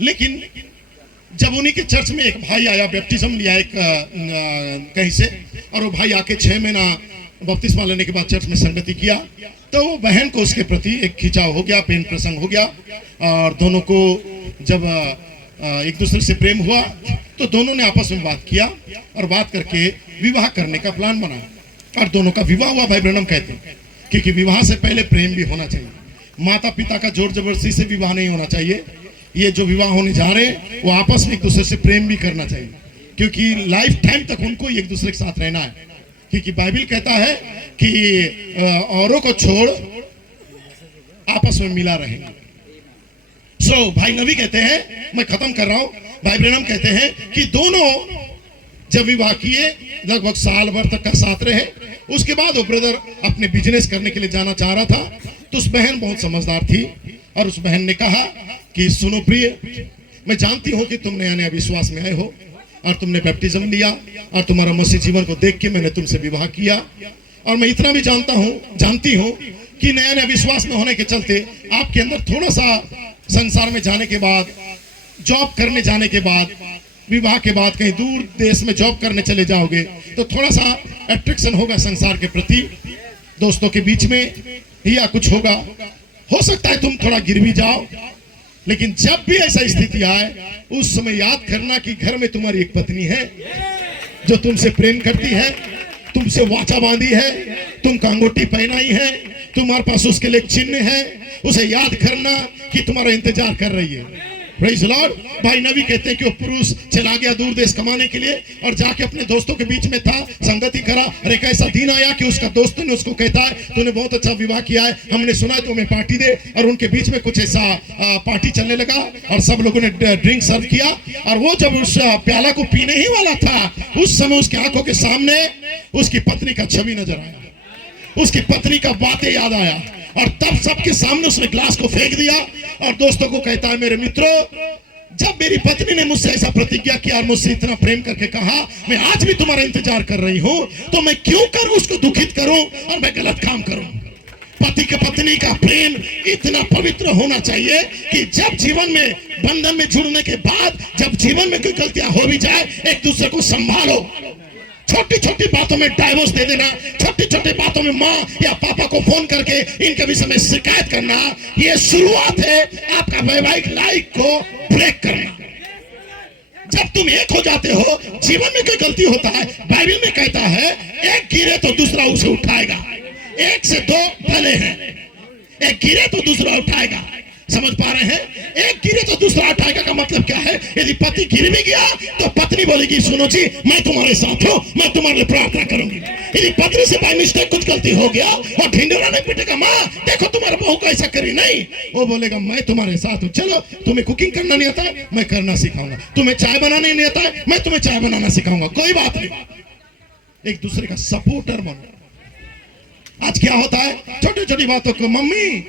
लेकिन जब उन्हीं के चर्च में एक भाई आया, बैप्टिज्म लिया एक कहीं से, और वो भाई आके 6 महीना बपतिस्मा लेने के बाद चर्च में संगति किया, तो वो बहन को उसके प्रति एक खिंचाव हो गया, प्रेम प्रसंग हो गया। और दोनों को जब एक दूसरे से प्रेम हुआ तो दोनों ने आपस में बात किया और बात करके विवाह करने का प्लान बनाया और दोनों का विवाह हुआ। भाई ब्रनम कहते हैं क्योंकि विवाह से पहले प्रेम भी होना चाहिए। माता पिता का जोर जबरदस्ती से विवाह नहीं होना चाहिए। ये जो विवाह होने जा रहे हैं वो आपस में एक दूसरे से प्रेम भी करना चाहिए, क्योंकि लाइफ टाइम तक उनको एक दूसरे के साथ रहना है। क्योंकि बाइबल कहता है कि औरों को छोड़ आपस में मिला रहेंगे। सो भाई नबी कहते हैं, मैं खत्म कर रहा हूं, भाई ब्रनम कहते हैं कि दोनों जब विवाह किए लगभग साल भर तक का साथ रहे। उसके बाद वो ब्रदर अपने बिजनेस करने के लिए जाना चाह रहा था, तो उस बहन बहुत समझदार थी और उस बहन ने कहा कि सुनो प्रिय, मैं जानती हूं कि तुम नया नया विश्वास में आए हो और तुमने बैप्टिज्म लिया और तुम्हारा मसीह जीवन को देख के मैंने तुमसे विवाह किया। और मैं इतना भी जानती हूं कि नया नया विश्वास में होने के चलते आपके अंदर थोड़ा सा संसार में जाने के बाद, जॉब करने जाने के बाद, विवाह के बाद कहीं दूर देश में जॉब करने चले जाओगे तो थोड़ा सा अट्रैक्शन होगा संसार के प्रति, दोस्तों के बीच में या कुछ होगा। हो सकता है तुम थोड़ा गिर भी जाओ, लेकिन जब भी ऐसा स्थिति आए उस समय याद करना कि घर में तुम्हारी एक पत्नी है जो तुमसे प्रेम करती है, तुमसे वाचा बांधी है, तुमको अंगूठी पहनाई है, तुम्हारे पास उसके लिए चिन्ह है। उसे याद करना कि तुम्हारा इंतजार कर रही है। Praise the Lord. भाई नबी कहते हैं कि वो पुरुष चला गया दूर देश कमाने के लिए और जाके अपने दोस्तों के बीच में था, संगति करा। और एक ऐसा दिन आया कि उसका दोस्त ने उसको कहता है तूने बहुत अच्छा विवाह किया है, हमने सुना है, तो हमें पार्टी दे। और उनके बीच में कुछ ऐसा पार्टी चलने लगा और सब लोगों ने ड्रिंक सर्व किया। और वो जब उस प्याला को पीने ही वाला था, उस समय उसकी आंखों के सामने उसकी पत्नी का छवि नजर आया, उसकी पत्नी का बातें याद आया और तब सबके सामने उसने ग्लास को फेंक दिया और दोस्तों को कहता है मेरे मित्रों, जब मेरी पत्नी ने मुझसे ऐसा प्रतिज्ञा किया और मुझसे इतना प्रेम करके कहा मैं आज भी तुम्हारा इंतजार कर रही हूं, तो मैं क्यों करूं उसको दुखित करूं और मैं गलत काम करूं। पति के पत्नी का प्रेम इतना पवित्र होना चाहिए कि जब जीवन में बंधन में जुड़ने के बाद जब जीवन में कोई गलतियां हो भी जाए, एक दूसरे को संभालो। छोटी छोटी बातों में डाइवोर्स दे देना, छोटी छोटी बातों में माँ या पापा को फोन करके इनके विषय में शिकायत करना, ये शुरुआत है आपका वैवाहिक लाइफ को ब्रेक करना। जब तुम एक हो जाते हो, जीवन में कोई गलती होता है, बाइबल में कहता है एक गिरे तो दूसरा उसे उठाएगा। एक से दो भले हैं, एक गिरे तो दूसरा उठाएगा। समझ पा रहे हैं? एक गिरे तो दूसरा उठाएगा का मतलब क्या है? यदि पति गिर भी गया तो पत्नी बोलेगी सुनो जी मैं तुम्हारे साथ हूं, मैं तुम्हारे लिए प्रार्थना करूंगी। यदि पत्नी से बाय मिस्टेक कुछ गलती हो गया और ढिंडोरा नहीं पीटेगा, माँ देखो तुम्हारे बहू को ऐसा करी नहीं, वो बोलेगा मैं तुम्हारे साथ हूं। चलो तुम्हें कुकिंग करना नहीं आता है, मैं करना सिखाऊंगा। तुम्हें चाय बनाने नहीं आता है, मैं तुम्हें चाय बनाना सिखाऊंगा। कोई बात नहीं, एक दूसरे का सपोर्टर बनो। आज क्या होता है, छोटी छोटी बातों को मम्मी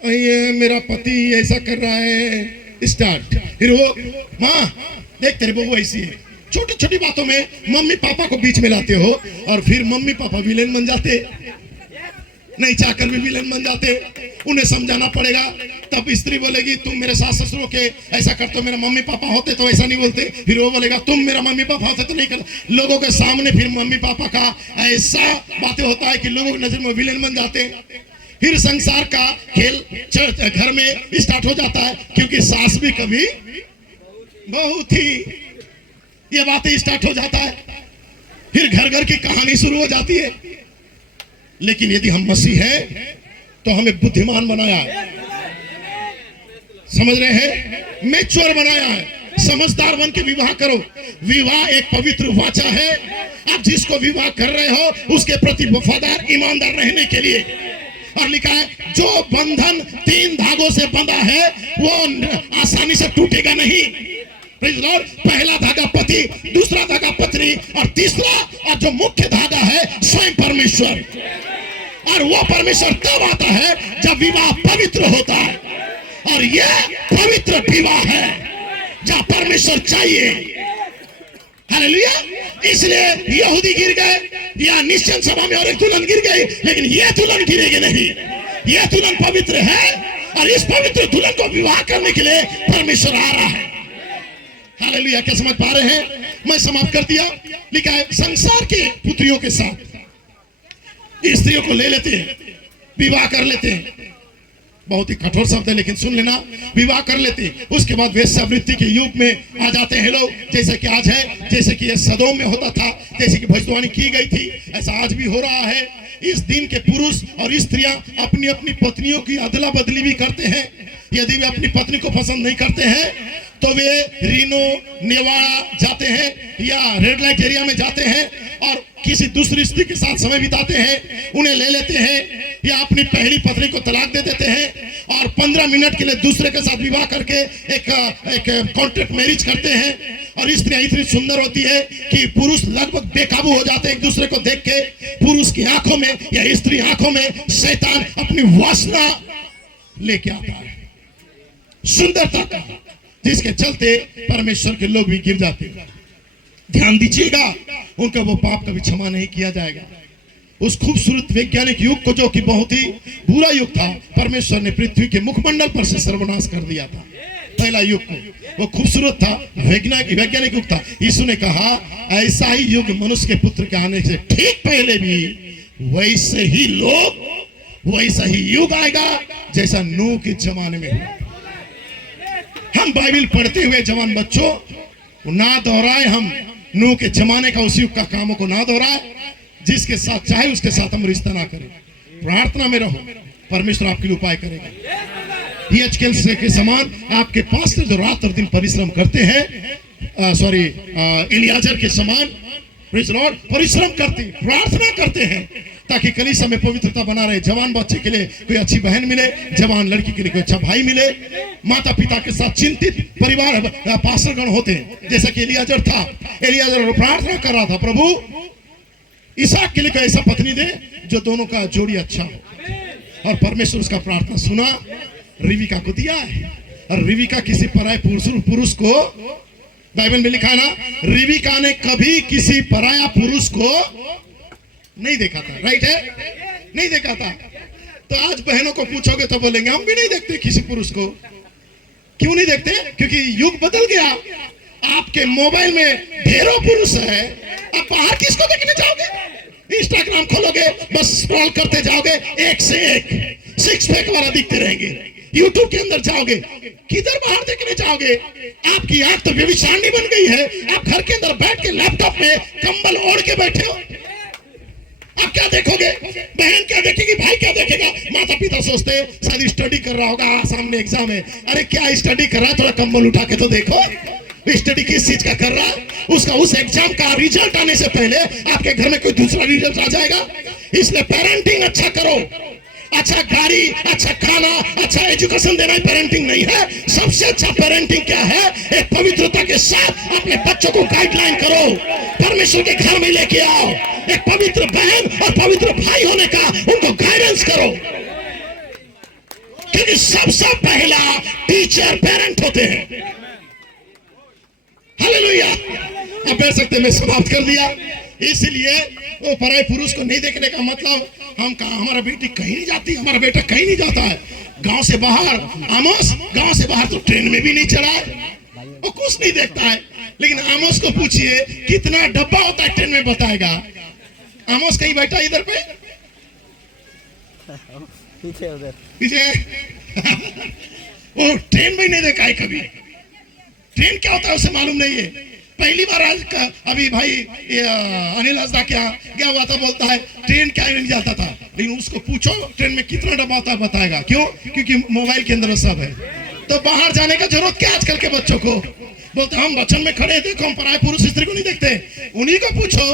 ये मेरा पति ऐसा कर रहा है, स्टार्ट। फिर वो माँ देख तेरी बहू ऐसी है। छोटी छोटी बातों में मम्मी पापा को बीच में लाते हो और फिर मम्मी पापा विलेन बन जाते। नहीं चाहकर भी विलेन बन जाते। उन्हें समझाना पड़ेगा। तब स्त्री बोलेगी तुम मेरे सास ससुरों के ऐसा करते हो, मेरे मम्मी पापा होते तो ऐसा नहीं बोलते। फिर वो बोलेगा तुम मेरा मम्मी पापा होते तो नहीं करते। लोगों के सामने फिर मम्मी पापा का ऐसा बातें होता है कि लोगों की नजर में विलेन बन जाते। फिर संसार का खेल घर में स्टार्ट हो जाता है, क्योंकि सास भी कभी बहू थी, ये बातें स्टार्ट हो जाता है। फिर घर घर की कहानी शुरू हो जाती है। लेकिन यदि हम मसीह हैं तो हमें बुद्धिमान बनाया है, समझ रहे हैं, मैच्योर बनाया है। समझदार बन के विवाह करो। विवाह एक पवित्र वाचा है। आप जिसको विवाह कर रहे हो उसके प्रति वफादार ईमानदार रहने के लिए। और लिखा है जो बंधन 3 धागों से बंधा है वो आसानी से टूटेगा नहीं। पहला धागा पति, दूसरा धागा पत्नी, और तीसरा और जो मुख्य धागा है स्वयं परमेश्वर। और वो परमेश्वर तब आता है जब विवाह पवित्र होता है, और यह पवित्र विवाह है जहां परमेश्वर चाहिए। हालेलुया। इसलिए यहूदी गिर गए, या निश्चय सभा में और एक दुल्हन गिर गई, लेकिन यह दुल्हन गिरेगी नहीं। यह दुल्हन पवित्र है, और इस पवित्र दुल्हन को विवाह करने के लिए परमेश्वर आ रहा है। हालेलुया। क्या समझ पा रहे हैं? मैं समाप्त कर दिया। लिखा है संसार के पुत्रियों के साथ स्त्रियों को ले लेते हैं, विवाह कर लेते हैं। बहुत ही कठोर शब्द है, लेकिन सुन लेना। विवाह कर लेते हैं, उसके बाद वेश्यावृत्ति के युग में आ जाते हैं लोग, जैसे कि आज है, जैसे कि ये सदोम में होता था, जैसे कि भविष्यवाणी की गई थी, ऐसा आज भी हो रहा है। इस दिन के पुरुष और स्त्रियां अपनी अपनी पत्नियों की अदला बदली भी करते हैं। यदि वे अपनी पत्नी को पसंद नहीं करते हैं तो वे रीनो नेवाड़ा जाते हैं या रेड लाइट एरिया में जाते हैं और किसी दूसरी स्त्री के साथ समय बिताते हैं, उन्हें ले लेते हैं, या अपनी पहली पत्नी को तलाक दे देते हैं और 15 मिनट के लिए दूसरे के साथ विवाह करके एक कॉन्ट्रैक्ट मैरिज करते हैं। और स्त्रियां इतनी सुंदर होती है कि पुरुष लगभग बेकाबू हो जाते हैं एक दूसरे को देख के। पुरुष की आंखों में या स्त्री आंखों में शैतान अपनी वासना लेके आता है, सुंदरता का, जिसके चलते परमेश्वर के लोग भी गिर जाते हैं। ध्यान दीजिएगा, उनका वो पाप कभी क्षमा नहीं किया जाएगा। उस खूबसूरत वैज्ञानिक युग को, जो कि बहुत ही बुरा युग था, परमेश्वर ने पृथ्वी के मुखमंडल पर से सर्वनाश कर दिया था। पहला युग को, वो खूबसूरत था, वैज्ञानिक युग था। यीशु ने कहा ऐसा ही युग मनुष्य के पुत्र के आने से ठीक पहले भी वैसे ही लोग, वैसा ही युग आएगा जैसा नूह के जमाने में हुआ। हम बाइबल पढ़ते हुए जवान बच्चों ना दोहराए, हम नूह के जमाने का उस युग का कामों को ना दोहराए। जिसके साथ चाहे उसके साथ हम रिश्ता ना करें। प्रार्थना में रहो, परमेश्वर आपके लिए उपाय करेगा। DHL के समान आपके पास जो रात और दिन परिश्रम करते हैं, एलियाजर के समान परिश्रम करते, प्रार्थना करते हैं ताकि कलीसिया में पवित्रता बना रहे। जवान बच्चे के लिए कोई अच्छी बहन मिले, जवान लड़की के लिए कोई अच्छा भाई मिले। माता पिता के साथ चिंतित परिवार पास्टरगण होते हैं, जैसा कि एलियाजर था। एलियाजर प्रार्थना कर रहा था, प्रभु इसहाक के लिए कोई ऐसा पत्नी दे जो दोनों का जोड़ी अच्छा हो। और परमेश्वर उसका प्रार्थना सुना, रिविका को दिया है। और रिविका किसी पराये पुरुष को, बाइबल में लिखा है ना, रिविका ने कभी किसी पराया पुरुष को नहीं देखा था। राइट है, नहीं देखा था। तो आज बहनों को पूछोगे तो बोलेंगे हम भी नहीं देखते किसी पुरुष को। क्यों नहीं देखते? क्योंकि युग बदल गया। आपके मोबाइल में ढेरों पुरुष है, आप बाहर किसको देखने जाओगे? इंस्टाग्राम खोलोगे, बस स्क्रॉल करते जाओगे, एक से एक सिक्स पैक वाला दिखते रहेंगे। यूट्यूब के अंदर जाओगे, किधर बाहर देखने जाओगे? आपकी आंख तो व्यभिचारिणी बन गई है। आप घर के अंदर बैठ के लैपटॉप में कंबल ओढ़ के बैठे हो। आप क्या देखोगे? बहन क्या देखेगी? भाई क्या देखेगा? माता पिता सोचते शायद स्टडी कर रहा होगा, सामने एग्जाम है। अरे क्या स्टडी कर रहा है? थोड़ा कंबल उठा के तो देखो। स्टडी किस चीज का कर रहा है? उसका उस एग्जाम का रिजल्ट आने से पहले आपके घर में कोई दूसरा रिजल्ट आ जाएगा। इसलिए पेरेंटिंग अच्छा करो। अच्छा गाड़ी, अच्छा खाना, अच्छा एजुकेशन देना ही पेरेंटिंग नहीं है। सबसे अच्छा पेरेंटिंग क्या है? एक पवित्रता के साथ अपने बच्चों को गाइडलाइन करो, परमेश्वर के घर में लेके आओ। एक पवित्र बहन और पवित्र भाई होने का उनको गाइडेंस करो, क्योंकि सबसे पहला टीचर पेरेंट होते हैं। हालेलुया। अब बैठ सकते हैं, मैं समाप्त कर दिया। इसलिए वो पराये पुरुष को नहीं देखने का मतलब हम कहा हमारा बेटी कहीं नहीं जाती, हमारा बेटा कहीं नहीं जाता है गांव से बाहर। आमोस गांव से बाहर तो ट्रेन में भी नहीं चढ़ा है, वो कुछ नहीं देखता है। लेकिन आमोस को पूछिए कितना डब्बा होता है ट्रेन में, बताएगा। आमोस कहीं बैठा इधर पे पीछे उधर पीछे वो ट्रेन में नहीं देखा है कभी। ट्रेन क्या होता है उसे मालूम नहीं है। पहली बार आज का अभी भाई अनिल हंसदा क्या क्या हुआ था, बोलता है ट्रेन क्या नहीं जाता था। लेकिन उसको पूछो ट्रेन में कितना डब्बा होता है, बताएगा। क्यों? क्योंकि मोबाइल के अंदर सब है। तो बाहर जाने का जरूरत क्या आजकल के बच्चों को? बोलते हम बचन में खड़े, देखो हम पराये पुरुष स्त्री को नहीं देखते। उन्हीं को पूछो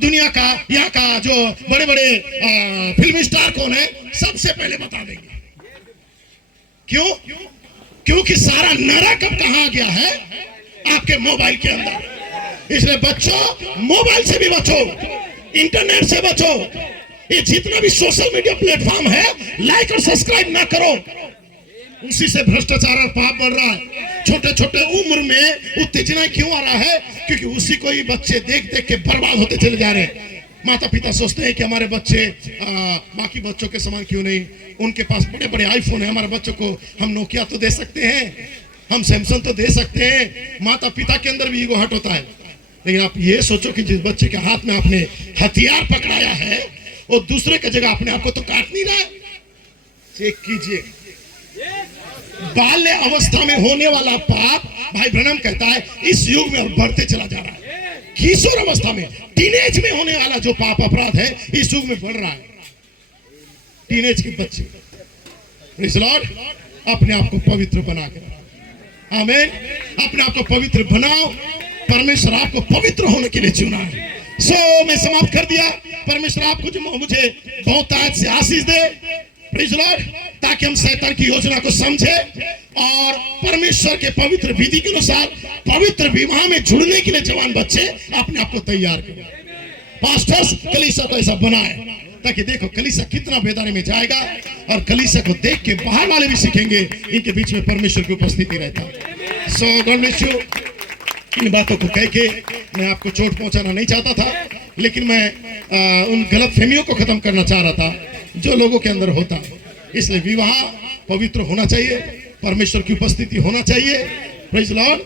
दुनिया का यहाँ का जो बड़े बड़े फिल्म स्टार कौन है, सबसे पहले बता देंगे। क्यों? क्योंकि सारा नरक अब कहाँ गया है, आपके मोबाइल के अंदर। इसलिए बच्चों मोबाइल से भी बचो, इंटरनेट से बचो। ये जितना भी सोशल मीडिया प्लेटफॉर्म है, लाइक और सब्सक्राइब ना करो, उसी से भ्रष्टाचार और पाप बढ़ रहा है। छोटे छोटे उम्र में उत्तेजना क्यों आ रहा है? क्योंकि उसी को ही बच्चे देख देख के बर्बाद होते चले जा रहे हैं। माता पिता सोचते हैं कि हमारे बच्चे बाकी बच्चों के समान क्यों नहीं, उनके पास बड़े बड़े आईफोन है, हमारे बच्चों को हम नोकिया तो दे सकते हैं, हम सैमसंग तो दे सकते हैं। माता पिता के अंदर भी ईगो हट होता है। लेकिन आप ये सोचो कि जिस बच्चे के हाथ में आपने हथियार पकड़ाया है, वो दूसरे की जगह अपने आप को तो काट नहीं रहा है। चेक कीजिए, बाल्य अवस्था में होने वाला पाप, भाई ब्रह्म कहता है इस युग में बढ़ते चला जा रहा है। किशोर अवस्था में, टीनेज में होने वाला जो पाप अपराध है, इस युग में बढ़ रहा है। टीनेज के बच्चे, प्रेज़ लॉर्ड, अपने आप को पवित्र बना के, आमीन, अपने आप को पवित्र बनाओ। परमेश्वर आपको पवित्र होने के लिए चुना है। सो मैं समाप्त कर दिया। परमेश्वर आपको मुझे बहुत ताज से आशीष दे, प्रेज़ लॉर्ड, ताकि हम शैतान की योजना को समझे और परमेश्वर के पवित्र विधि के अनुसार पवित्र विवाह में जुड़ने के लिए जवान बच्चे अपने आप को तैयार करें। पास्टर्स कलीसिया को ऐसा बनाए ताकि देखो कलीसिया कितना बेदारी में जाएगा, और कलीसिया को देख के बाहर वाले भी सीखेंगे इनके बीच में परमेश्वर की उपस्थिति रहता है। सो गॉड ब्लेस यू। इन बातों को कह के मैं आपको चोट पहुंचाना नहीं चाहता था, लेकिन मैं उन गलत फहमियों को खत्म करना चाह रहा था जो लोगों के अंदर होता है। इसलिए विवाह पवित्र होना चाहिए, परमेश्वर की उपस्थिति होना चाहिए। Praise Lord.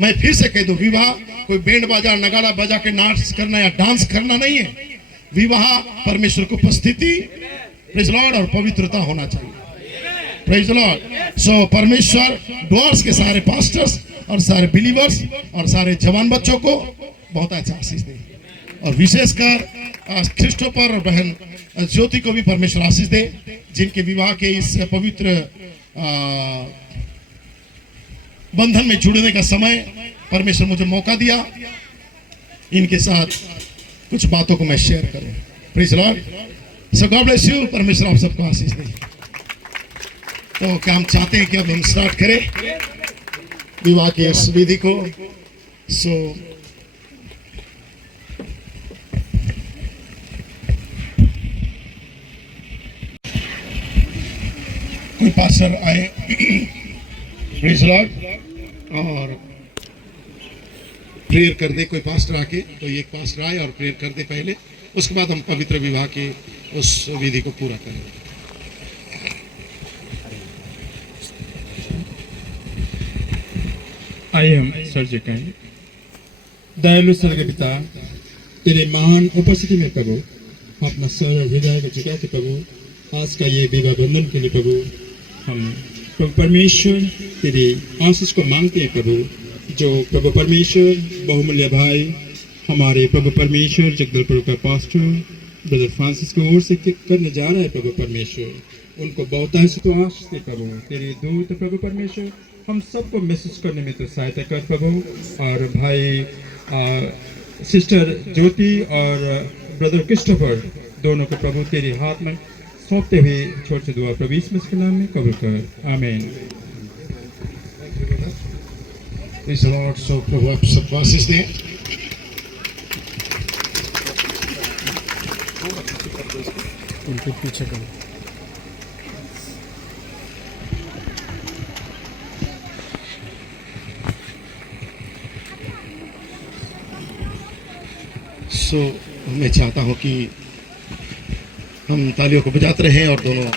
मैं फिर से कह दूं, विवाह कोई बैंड बाजा नगाड़ा बजा के नाच करना या डांस करना नहीं है। विवाह परमेश्वर की उपस्थिति, प्रेज़ लॉर्ड, और पवित्रता होना चाहिए। Praise Lord. सो परमेश्वर डोर्स के सारे पास्टर्स और सारे बिलीवर्स और सारे जवान बच्चों को बहुत अच्छा आशीष दे, और विशेषकर क्रिस्टोफर और बहन ज्योति को भी परमेश्वर आशीष दे, जिनके विवाह के इस पवित्र बंधन में जुड़ने का समय परमेश्वर मुझे मौका दिया। इनके साथ कुछ बातों को मैं शेयर करूं। Praise Lord. So God bless you. परमेश्वर आप सबको आशीष दे। तो क्या हम चाहते हैं कि अब हम स्टार्ट करें विवाह की इस विधि को। सो कोई पास्टर आए, प्रेज़ लॉर्ड, और प्रेयर कर दे। कोई पास्टर आके, कोई एक पास्टर आए और प्रेयर कर दे पहले, उसके बाद हम पवित्र विवाह की उस विधि को पूरा करेंगे। आइए हम सर्ज करेंगे। दयालु स्वर्गीय पिता, तेरे महान उपस्थिति में प्रभु, अपना सर हृदय को झुका के प्रभु, आज का ये विवाह बंधन के लिए प्रभु, हम प्रभु परमेश्वर तेरी आशीष को मांगते हैं प्रभु। जो प्रभु परमेश्वर बहुमूल्य भाई हमारे प्रभु परमेश्वर जगदलपुर का पास्टर ब्रदर फ्रांसिस की ओर से करने जा रहा है प्रभु परमेश्वर, उनको बहुत तो आशीष दे प्रभु। तेरे दूत प्रभु परमेश्वर हम सबको मैसेज करने में तो सहायता कर प्रभु। और भाई सिस्टर ज्योति और ब्रदर क्रिस्टोफर दोनों को प्रभु तेरे हाथ में सौंपते हुए छोटे दुआ प्रभु यीशु मसीह के नाम में कबूल कर, आमीन। Praise Lord. सो प्रभु आप सबको आशीष दें। उनके पीछे करो। सो मैं चाहता हूं कि हम तालियों को बजाते रहें और दोनों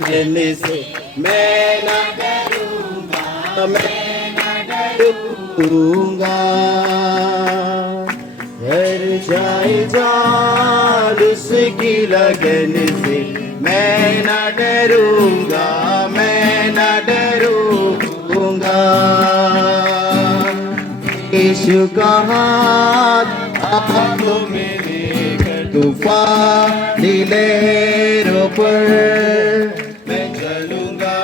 डरने से मैं न डरूंगा, मैं न डरूंगा। डर जाए जान उसकी लगन से मैं न डरूंगा, मैं न डरूंगा। यीशु का हाथ आंखों में लेकर तूफान लहरों पर मैं चलूंगा।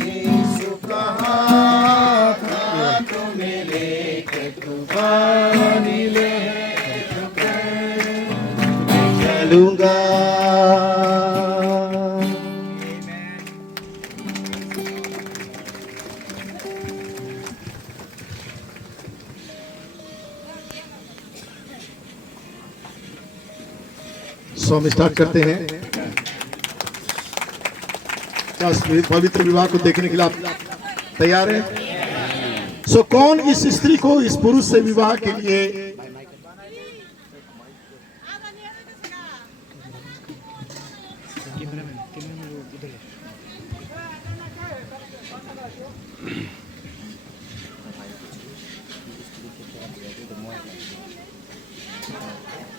यीशु का हाथ आंखों में लेकर तूफान लहरों पर मैं चलूंगा। सो हम स्टार्ट करते हैं। क्या पवित्र विवाह को देखने के लिए आप तैयार हैं? सो कौन इस स्त्री को इस पुरुष से विवाह के लिए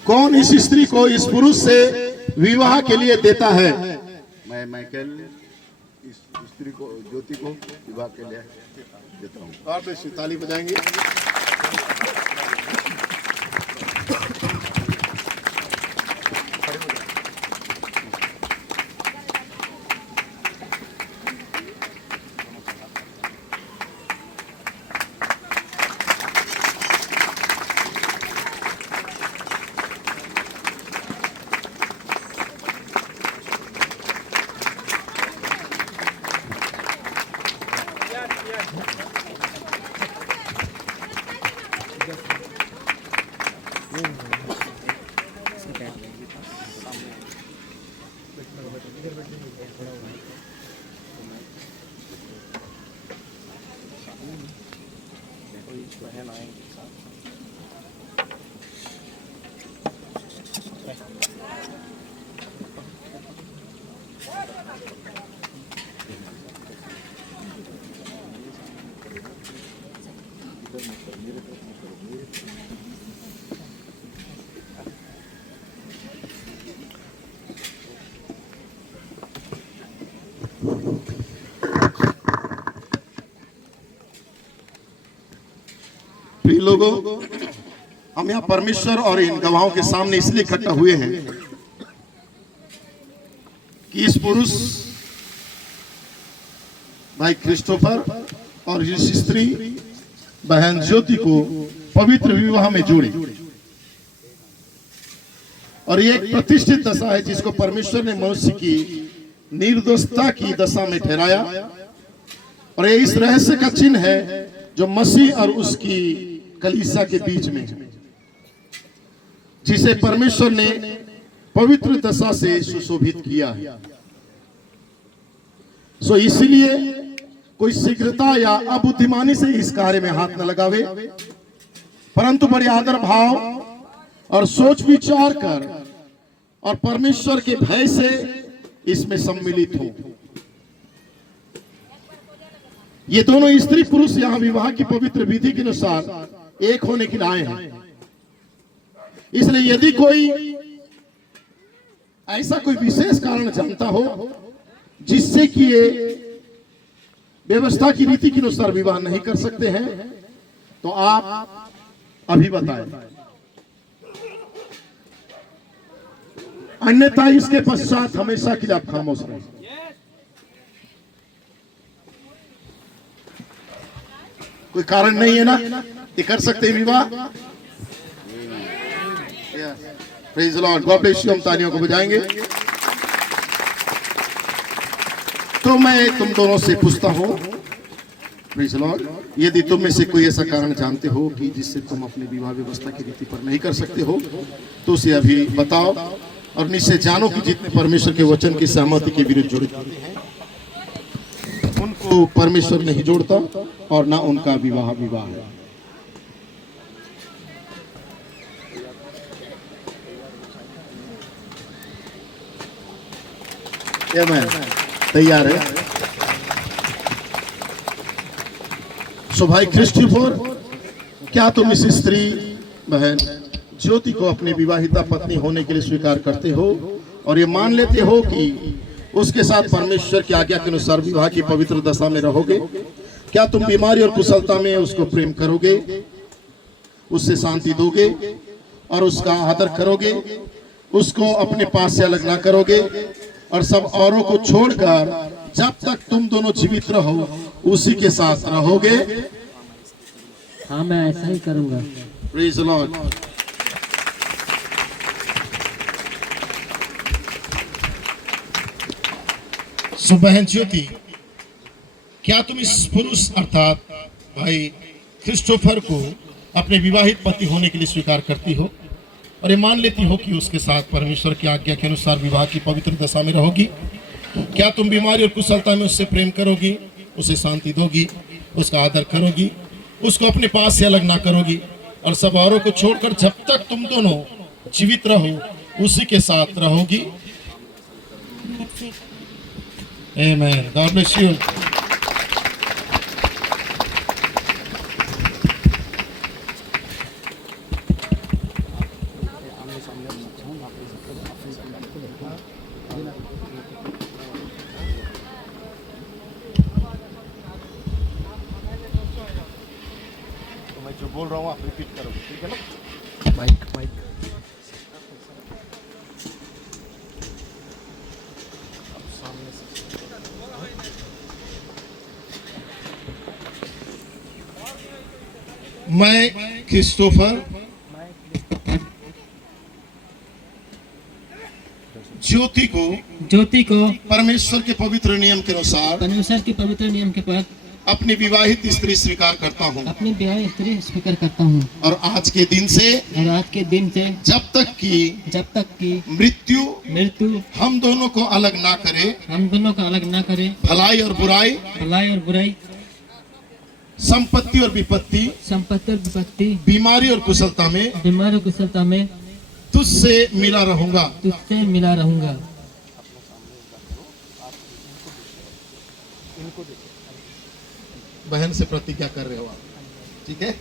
कौन इस स्त्री को इस पुरुष से विवाह के लिए देता है? मैं माइकल इस स्त्री को ज्योति को विवाह के लिए देता हूँ। और फिर ताली बजाएंगे। प्रिय लोगों, हम यहाँ परमेश्वर और इन गवाहों के सामने इसलिए इकट्ठा हुए हैं पुरुष भाई क्रिस्टोफर और इस स्त्री बहन ज्योति को पवित्र विवाह में जोड़े। और ये एक प्रतिष्ठित दशा है जिसको परमेश्वर ने मनुष्य की निर्दोषता की दशा में ठहराया। और ये इस रहस्य का चिन्ह है जो मसीह और उसकी कलीसिया के बीच में है, जिसे परमेश्वर ने पवित्र दशा से सुशोभित किया है। सो इसलिए कोई शीघ्रता या अबुद्धिमानी से इस कार्य में हाथ न लगावे, परंतु बड़े आदर भाव और सोच विचार कर और परमेश्वर के भय से इसमें सम्मिलित हो। ये दोनों स्त्री पुरुष यहां विवाह की पवित्र विधि के अनुसार एक होने के लिए आए हैं। इसलिए यदि कोई ऐसा कोई विशेष कारण जानता हो जिससे कि ये व्यवस्था की रीति के अनुसार विवाह नहीं कर सकते हैं, तो आप अभी बताएं, अन्यथा इसके पश्चात हमेशा के लिए आप खामोश रहें। कोई कारण नहीं है ना, ये कर सकते हैं विवाह। Praise the Lord, God bless you. हम तालियों को बजाएंगे। तो मैं तुम दोनों से पूछता हूं, प्रेज द लॉर्ड, यदि तुम में से कोई ऐसा कारण जानते हो कि जिससे तुम अपनी विवाह व्यवस्था की रीति पर नहीं कर सकते हो, तो उसे अभी बताओ। और निश्चय जानो कि जितने परमेश्वर के वचन की सहमति के विरुद्ध जुड़े जाते हैं उनको परमेश्वर नहीं जोड़ता और ना उनका विवाह विवाह है। तैयार है? सो भाई क्रिस्टोफर, क्या तुम इस स्त्री बहन ज्योति को अपनी विवाहिता पत्नी होने के लिए स्वीकार करते हो और ये मान लेते हो कि उसके साथ परमेश्वर की आज्ञा के अनुसार विवाह की पवित्र दशा में रहोगे? क्या तुम बीमारी और कुशलता में उसको प्रेम करोगे, उससे शांति दोगे और उसका आदर करोगे, उसको अपने पास से अलग ना करोगे और सब औरों को छोड़कर जब तक तुम दोनों जीवित रहो उसी के साथ रहोगे? हाँ, मैं ऐसा ही करूंगा। Praise the Lord. सो बहन ज्योति, क्या तुम इस पुरुष अर्थात भाई क्रिस्टोफर को अपने विवाहित पति होने के लिए स्वीकार करती हो और ये मान लेती हो कि उसके साथ परमेश्वर की आज्ञा के अनुसार विवाह की पवित्र दशा में रहोगी? क्या तुम बीमारी और कुशलता में उससे प्रेम करोगी, उसे शांति दोगी, उसका आदर करोगी, उसको अपने पास से अलग ना करोगी और सब औरों को छोड़कर जब तक तुम दोनों जीवित रहो उसी के साथ रहोगी? Amen. God bless you. मैं जो बोल रहा हूँ आप रिपीट करो, ठीक है ना? माइक मैं क्रिस्टोफर ज्योति को परमेश्वर के पवित्र नियम के अनुसार अपनी विवाहित स्त्री स्वीकार करता हूँ और आज के दिन से जब तक की मृत्यु हम दोनों को अलग ना करे, भलाई और बुराई, संपत्ति और विपत्ति, बीमारी और कुशलता में तुझसे मिला रहूंगा। बहन से प्रतिज्ञा कर रहे हो आप, ठीक है?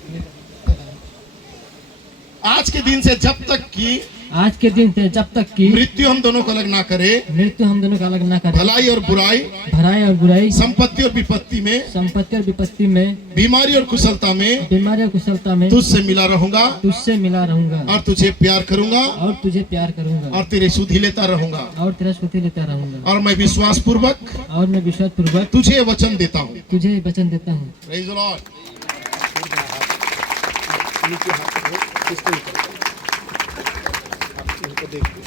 आज के दिन से जब तक कि आज के दिन से जब तक कि मृत्यु हम दोनों को अलग ना करे, मृत्यु हम दोनों का अलग ना करे, भलाई और बुराई, भलाई और बुराई, संपत्ति और विपत्ति में, संपत्ति और विपत्ति में, बीमारी और कुशलता में बीमारी और कुशलता में तुझसे मिला रहूंगा तुझसे मिला रहूंगा और तुझे प्यार करूंगा और तुझे प्यार करूंगा और तेरी सुधि लेता रहूंगा और तेरा स्तुति लेता रहूंगा और मैं विश्वास पूर्वक और मैं विश्वास पूर्वक तुझे वचन देता हूँ। तुझे वचन देता हूँ। Praise the Lord. नीचे हाथ रखो, सिस्टम करो। आप इनको देखो।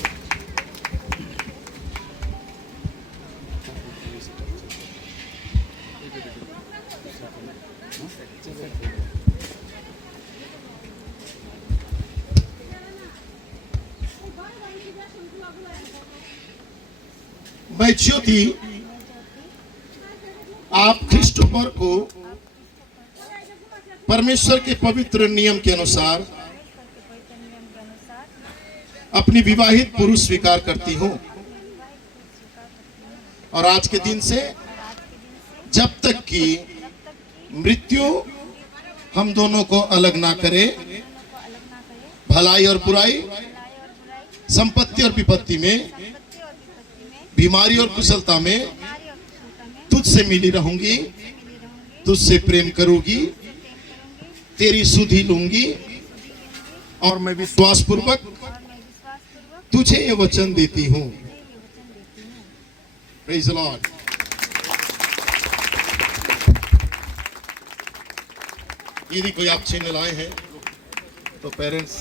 मैं ज्योति आप क्रिस्टोफर को परमेश्वर के पवित्र नियम के अनुसार अपनी विवाहित पुरुष स्वीकार करती हूँ और आज के दिन से जब तक कि मृत्यु हम दोनों को अलग ना करे, भलाई और बुराई, संपत्ति और विपत्ति में, बीमारी और कुशलता में तुझसे मिली रहूंगी, तुझसे प्रेम करूंगी, तेरी सुधि लूंगी और मैं विश्वास पूर्वक तुझे ये वचन देती हूँ। Praise the Lord. यदि कोई आप चिन्ह लाए हैं तो पेरेंट्स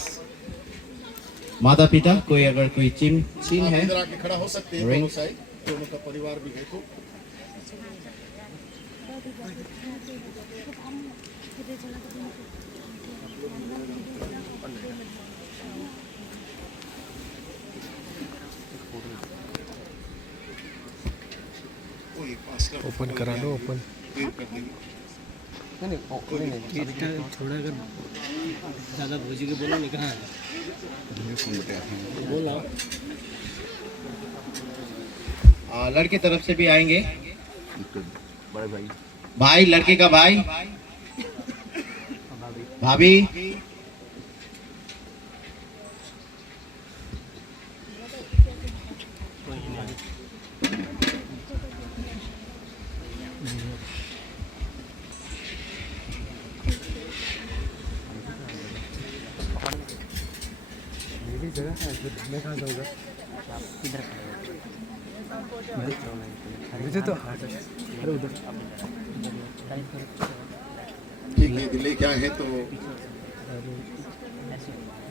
माता पिता कोई अगर कोई चिन्ह है इधर आके खड़ा हो सकते हैं, दोनों साइड, दोनों का परिवार भी है तो ओपन करा लो, ओपन। थोड़ा अगर ज़्यादा भोजी के बोलो नहीं कहाँ है बोला। लड़के तरफ से भी आएंगे, बड़े भाई, भाई लड़के का भाई, भाभी, मुझे तो ठीक है, दिल्ली क्या है तो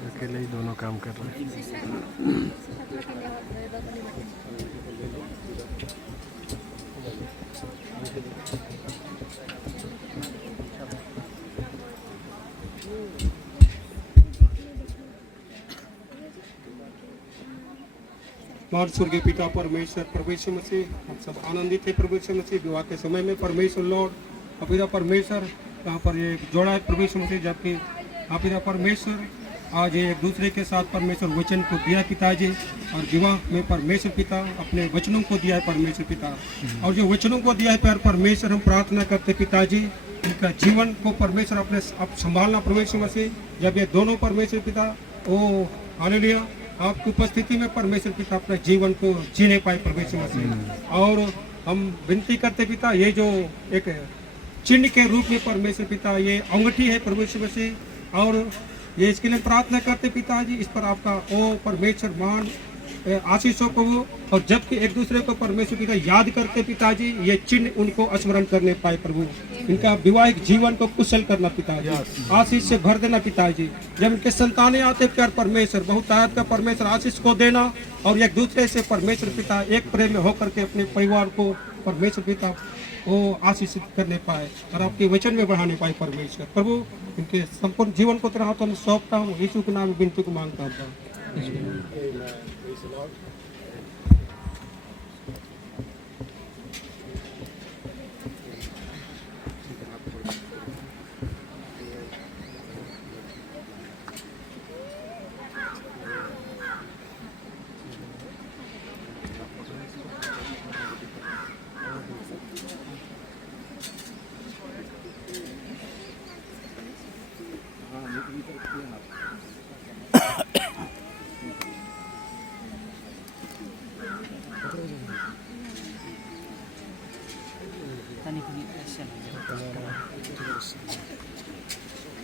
अकेले ही दोनों काम कर रहे हैं। महान स्वर्गीय पिता परमेश्वर प्रभु यीशु मसीह, हम सब आनंदित है प्रभु यीशु मसीह विवाह के समय में परमेश्वर लॉर्ड और पिता परमेश्वर यहाँ पर ये जोड़ा है प्रभु यीशु मसीह, जबकि आप पिता परमेश्वर आज ये एक दूसरे के साथ परमेश्वर वचन को दिया पिताजी, और विवाह में परमेश्वर पिता अपने वचनों को दिया है परमेश्वर पिता, और जो वचनों को दिया है प्यार परमेश्वर, हम प्रार्थना करते पिताजी इनका जीवन को परमेश्वर अपने आप संभालना परमेश्वर मसीह, जब ये दोनों परमेश्वर पिता ओ हालेलुया आपकी उपस्थिति में परमेश्वर पिता अपने जीवन को जीने पाए परमेश्वर मसीह। और हम विनती करते पिता ये जो एक चिन्ह के रूप में परमेश्वर पिता ये अंगूठी है परमेश्वर मसीह, और ये इसके लिए प्रार्थना करते पिताजी इस पर आपका ओ परमेश्वर मान आशीषों को हो, और जबकि एक दूसरे को परमेश्वर पिता याद करते पिताजी ये चिन्ह उनको स्मरण करने पाए प्रभु, इनका विवाहिक जीवन को कुशल करना पिताजी, आशीष से भर देना पिताजी, जब इनके संतानें आते प्यार परमेश्वर बहुतायत का परमेश्वर आशीष को देना, और एक दूसरे से परमेश्वर पिता एक प्रेम में होकर के अपने परिवार को परमेश्वर पिता वो आशीषित करने पाए और आपके वचन में बढ़ाने पाए परमेश्वर प्रभु, इनके संपूर्ण जीवन को तेरे हाथों में सौंपता हूँ, यीशु के नाम में विनती को मांगता हूँ।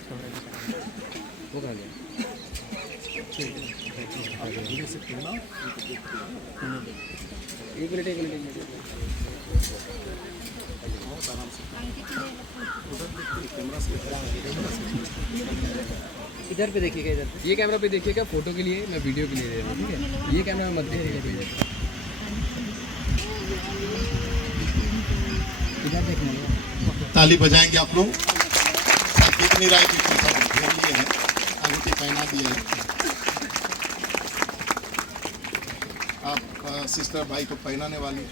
वो खा गया एक मिनट इधर पे देखिएगा, इधर ये कैमरा पे देखिएगा, फोटो के लिए, मैं वीडियो के लिए दे रहा हूँ, ठीक है? ये कैमरा मत देखिएगा, इधर देखना। ताली बजाएंगे आप लोग। कितनी राय की घेर लिए हैं, अंगूठी पहना दिए हैं। आप सिस्टर भाई को पहनाने वाली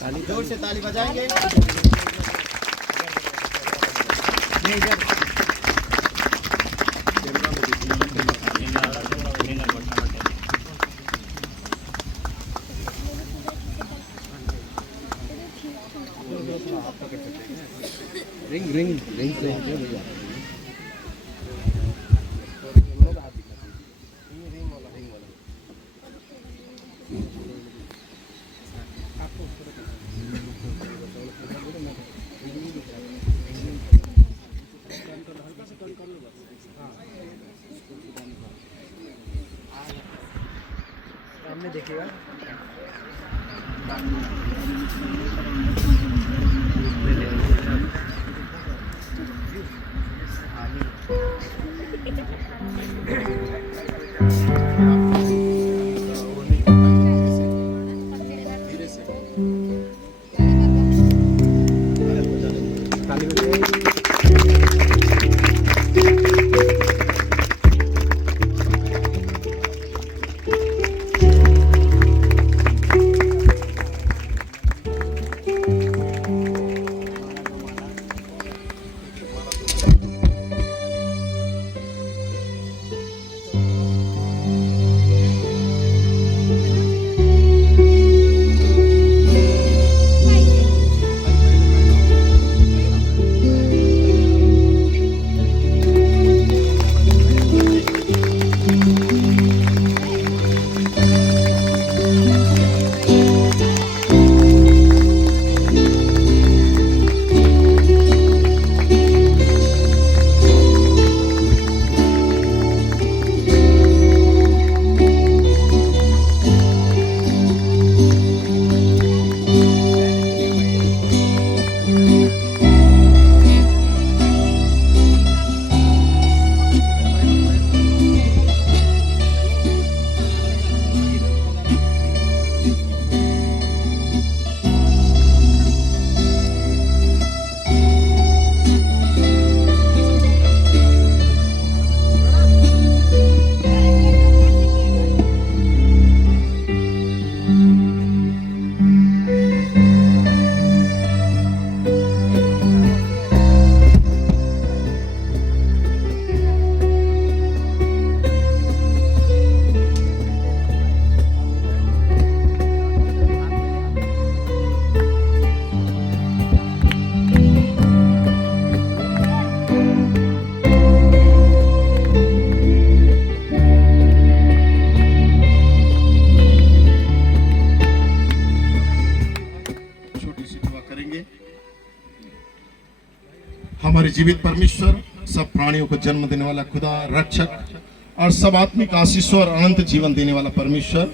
ताली जोर से ताली बजाएंगे। रिंग रिंग रिंग से सामने देखिएगा। हमारे जीवित परमेश्वर, सब प्राणियों को जन्म देने वाला खुदा, रक्षक और सब आत्मिक आशीषों और अनंत जीवन देने वाला परमेश्वर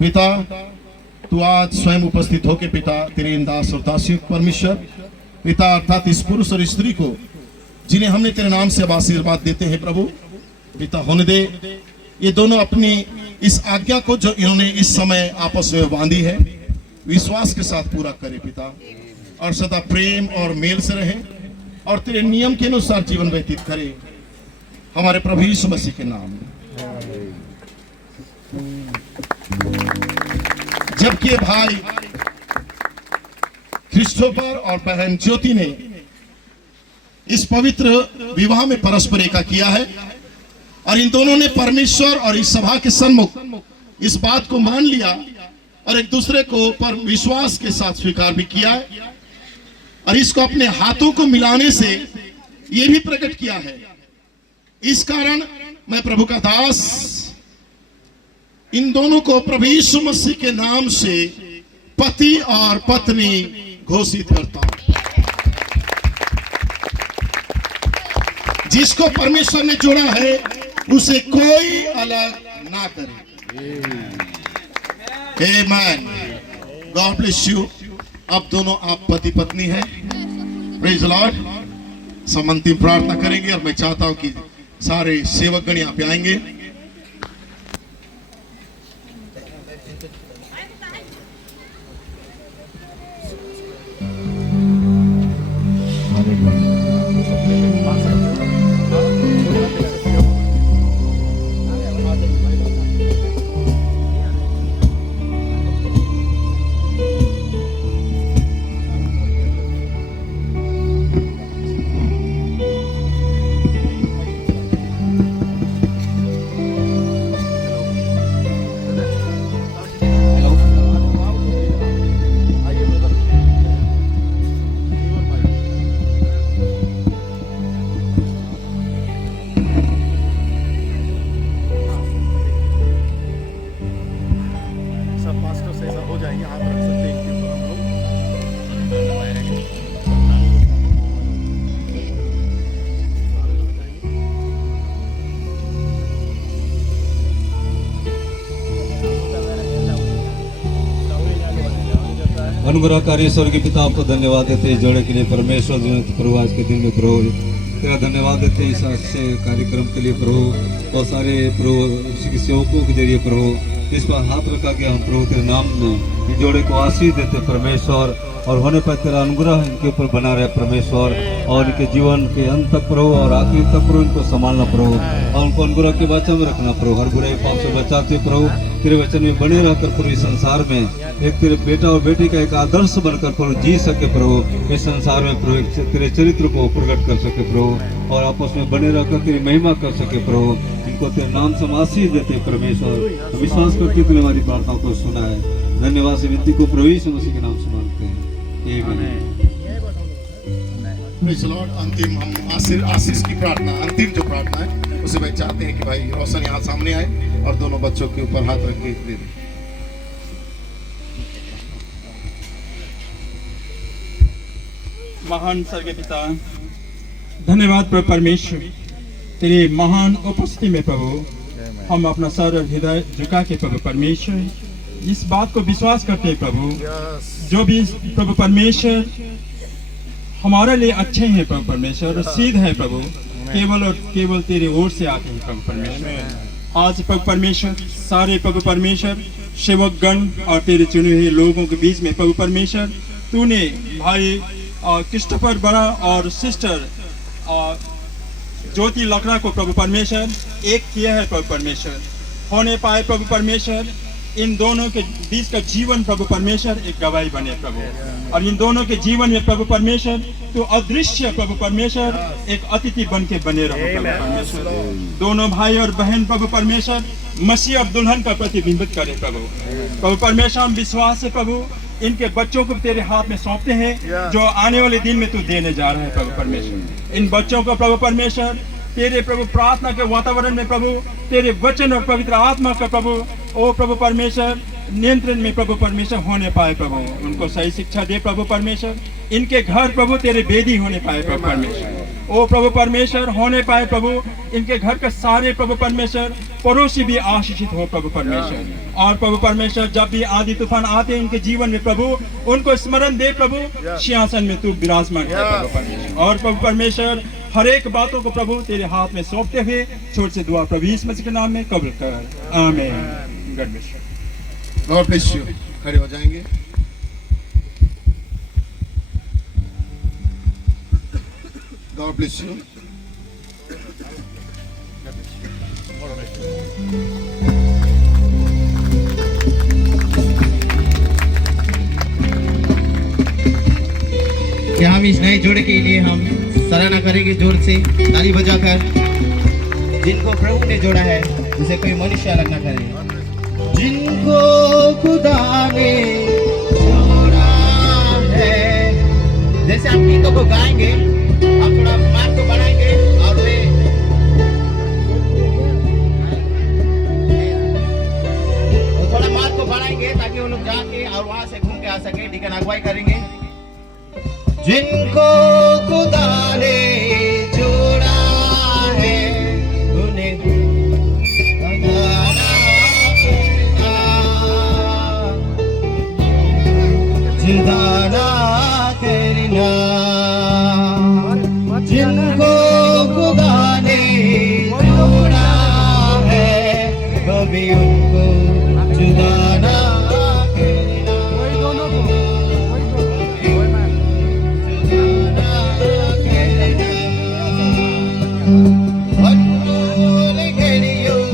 पिता, तू आज स्वयं उपस्थित होके पिता तेरे इन दास और दासियों परमेश्वर पिता अर्थात इस पुरुष और स्त्री को जिन्हें हमने तेरे नाम से अब आशीर्वाद देते हैं प्रभु पिता होने दे। ये दोनों अपनी इस आज्ञा को जो इन्होंने इस समय आपस में बांधी है विश्वास के साथ पूरा करे पिता, और सदा प्रेम और मेल से रहे और तेरे नियम के अनुसार जीवन व्यतीत करे, हमारे प्रभु यीशु मसीह के नाम में। जबकि भाई क्रिस्टोफर और बहन ज्योति ने इस पवित्र विवाह में परस्पर एका किया है और इन दोनों ने परमेश्वर और इस सभा के सन्मुख इस बात को मान लिया और एक दूसरे को पर विश्वास के साथ स्वीकार भी किया है और इसको अपने हाथों को मिलाने से यह भी प्रकट किया है। इस कारण मैं प्रभु का दास इन दोनों को प्रभु यीशु मसीह के नाम से पति और पत्नी घोषित करता हूं। जिसको परमेश्वर ने जोड़ा है उसे कोई अलग ना करे। आमेन। God bless you. अब दोनों आप पति पत्नी हैं। Praise the Lord. हम अंतिम प्रार्थना करेंगे और मैं चाहता हूं कि सारे सेवकगण यहाँ पे आएंगे। अनुग्रहकारी स्वर्गीय पिता, आपको धन्यवाद देते हैं जोड़े के लिए परमेश्वर प्रभु आज के दिन में प्रभु तेरा धन्यवाद देते हैं इस अच्छे कार्यक्रम के लिए प्रभु। बहुत सारे प्रभु सेवकों के जरिए प्रभु इस पर हाथ रखा के हम प्रभु तेरे नाम में जोड़े को आशीष देते परमेश्वर, और होने पर तेरा अनुग्रह इनके ऊपर बना रहे परमेश्वर, और इनके जीवन के अंत तक प्रभु और आखिर तक प्रभु इनको संभालना प्रभु, और उनको अनुग्रह के वचन में रखना प्रभु। हर बुराई पाप से बचाते प्रभु, तेरे वचन में बने रहकर प्रभु इस संसार में एक तेरे बेटा और बेटी का एक आदर्श बनकर प्रभु जी सके प्रभु। इस संसार में प्रभु तेरे चरित्र को प्रकट कर सके प्रभु, और आपस में बने रहकर तेरी महिमा कर सके प्रभु। इनको तेरे नाम से आशीष देते परमेश्वर। विश्वास करके तूने हमारी प्रार्थना को सुना है। धन्यवाद से विनती को प्रभु यीशु मसीह के नाम से मांगते हैं। Praise the Lord. अंतिम हम आशीष की प्रार्थना, अंतिम जो प्रार्थना है उसे भाई चाहते हैं कि भाई रोशन यहाँ सामने आए और दोनों बच्चों के ऊपर हाथ रख के दे दें। महान स्वर्गीय पिता, धन्यवाद प्रभु परमेश्वर, तेरे महान उपस्थिति में प्रभु हम अपना सर और हृदय झुका के प्रभु परमेश्वर इस बात को विश्वास करते हैं प्रभु, जो भी प्रभु परमेश्वर हमारे लिए अच्छे हैं प्रभु परमेश्वर, और सीध है प्रभु, केवल और केवल तेरे ओर से आते हैं प्रभु परमेश्वर। आज प्रभु परमेश्वर सारे प्रभु परमेश्वर सेवक गण और तेरे चुने हुए लोगों के बीच में प्रभु परमेश्वर तूने भाई क्रिस्टोफर बड़ा और सिस्टर ज्योति लकड़ा को प्रभु परमेश्वर एक किया है प्रभु परमेश्वर। होने पाए प्रभु परमेश्वर इन दोनों के बीच का जीवन प्रभु परमेश्वर एक गवाही बने प्रभु, और इन दोनों के जीवन में प्रभु परमेश्वर तो अदृश्य प्रभु परमेश्वर एक अतिथि बन के बने रहो प्रभु परमेश्वर। दोनों भाई और बहन प्रभु परमेश्वर मसीह और दुल्हन का प्रतिबिंबित करे प्रभु परमेश्वर। हम विश्वास से प्रभु इनके बच्चों को तेरे हाथ में सौंपते हैं, जो आने वाले दिन में तू देने जा रहा है प्रभु परमेश्वर। इन बच्चों को प्रभु परमेश्वर तेरे प्रभु प्रार्थना के वातावरण में प्रभु तेरे वचन और पवित्र आत्मा का प्रभु ओ प्रभु परमेश्वर नियंत्रण में प्रभु परमेश्वर होने पाए प्रभु। उनको सही शिक्षा दे प्रभु परमेश्वर। इनके घर प्रभु तेरे वेदी होने पाए प्रभु परमेश्वर। ओ प्रभु परमेश्वर होने पाए प्रभु इनके घर के सारे प्रभु परमेश्वर पड़ोसी भी आशीषित हो प्रभु परमेश्वर। और प्रभु परमेश्वर जब भी आदि तूफान आते हैं इनके जीवन में प्रभु उनको स्मरण दे प्रभु, सिंहासन में तू विराजमान है प्रभु परमेश्वर। और प्रभु परमेश्वर हर एक बातों को प्रभु तेरे हाथ में सौंपते हुए छोट से दुआ प्रभु यीशु मसीह के नाम में कबूल कर, आमीन। God bless you. God bless you. खड़े हो जाएंगे। God bless you. क्या हम इस नए जोड़े के लिए हम सराहना करेंगे जोर से ताली बजाकर, जिनको प्रभु ने जोड़ा है उसे कोई मनुष्य अलग ना करे। जिनको खुदा ने जोड़ा है, जैसे आप गीतों को गाएंगे आप थोड़ा मार्ग को बढ़ाएंगे और वे बुलाएंगे ताकि वो लोग जाके और वहां से घूम के आ सके। डीकन अगुवाई करेंगे। जिनको खुदा ने जोड़ा है उन्हें जुदा ना करना। जिनको खुदा ने जोड़ा है कभी उनको जुदा ना करना। अनमोल घड़ियों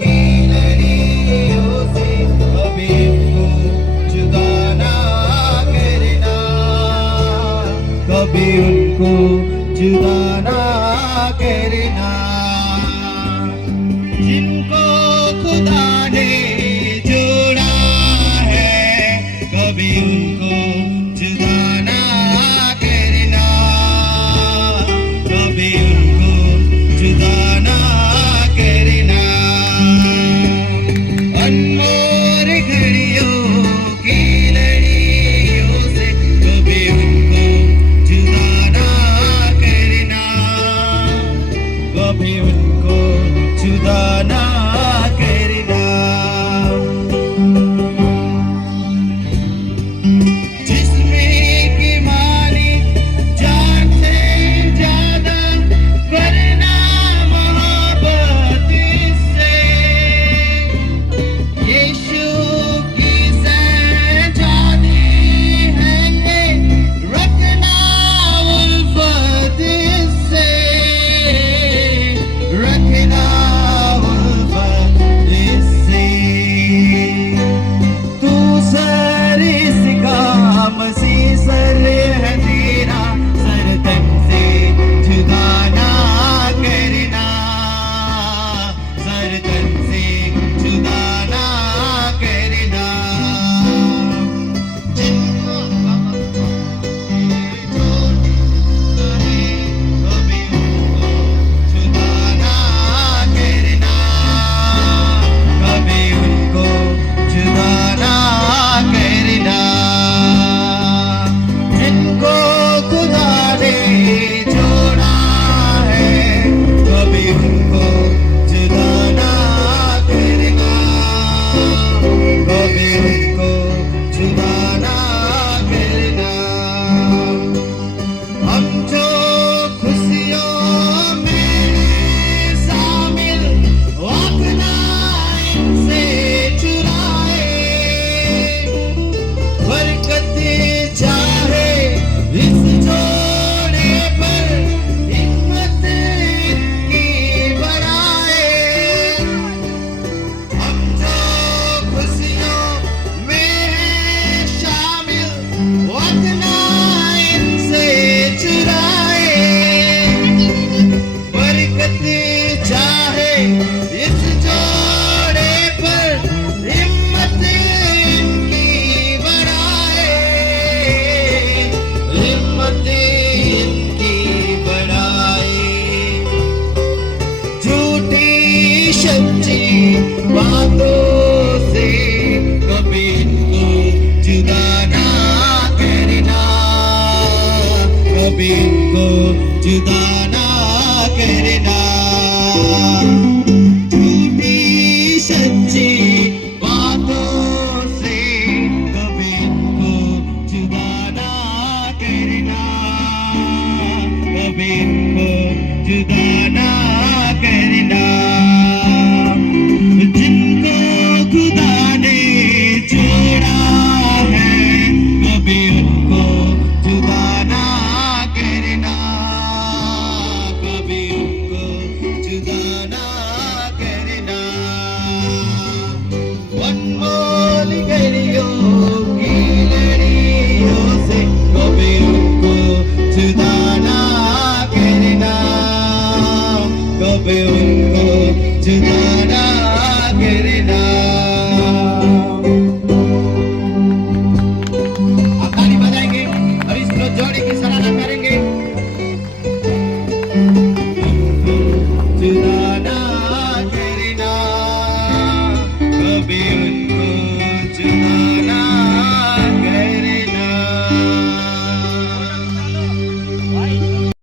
की लड़ियों से कभी उनको जुदा ना करना। कभी उनको जुदा ना करना। जिनको खुदा ने जोड़ा है कभी उनको जुदा ना करना। कभी उनको जुदा ना करना। अनमोल घड़ियों की लड़ियों से कभी उनको जुदा ना करना। कभी उनको जुदा ना करना। जिस्में की मालिक जान से ज्यादा करना मोहब्बत इससे। यीशु की सजादी है रखना उल्फत इससे। रखना उल्फत इससे। तू सर इसका मसीह सर है तेरा। सर तन से जुदा ना करना। सर तन से जुदा ना करना। जिनको कभी उनको जुदा ना करना। कभी उनको जुदा ना करना। जिनको खुदा ने जोड़ा है कभी उनको जुदा ना करना। कभी उनको जुदा ना करना। हम जो खुशियों में शामिल अपना इनसे चुराए। बरकत चाहे इस जोड़े पर हिम्मत इनकी बढ़ाए। हम जो खुशियों में शामिल अपना इनसे चुराए। बरकत चाहे इस जोड़े पर हिम्मत इनकी बढ़ाए। हिम्मत इनकी बढ़ाए। झूठी सच्ची बातों से कभी इनको जुदा ना करना। कभी इनको जुदा ना करना। झूठी सच्ची बातों से कभी इनको जुदा ना करना। कभी इनको जुदा ना करना। जिनको खुदा ने जोड़ा है कभी उनको जुदा ना करना। कभी उनको जुदा ना करना। अनमोल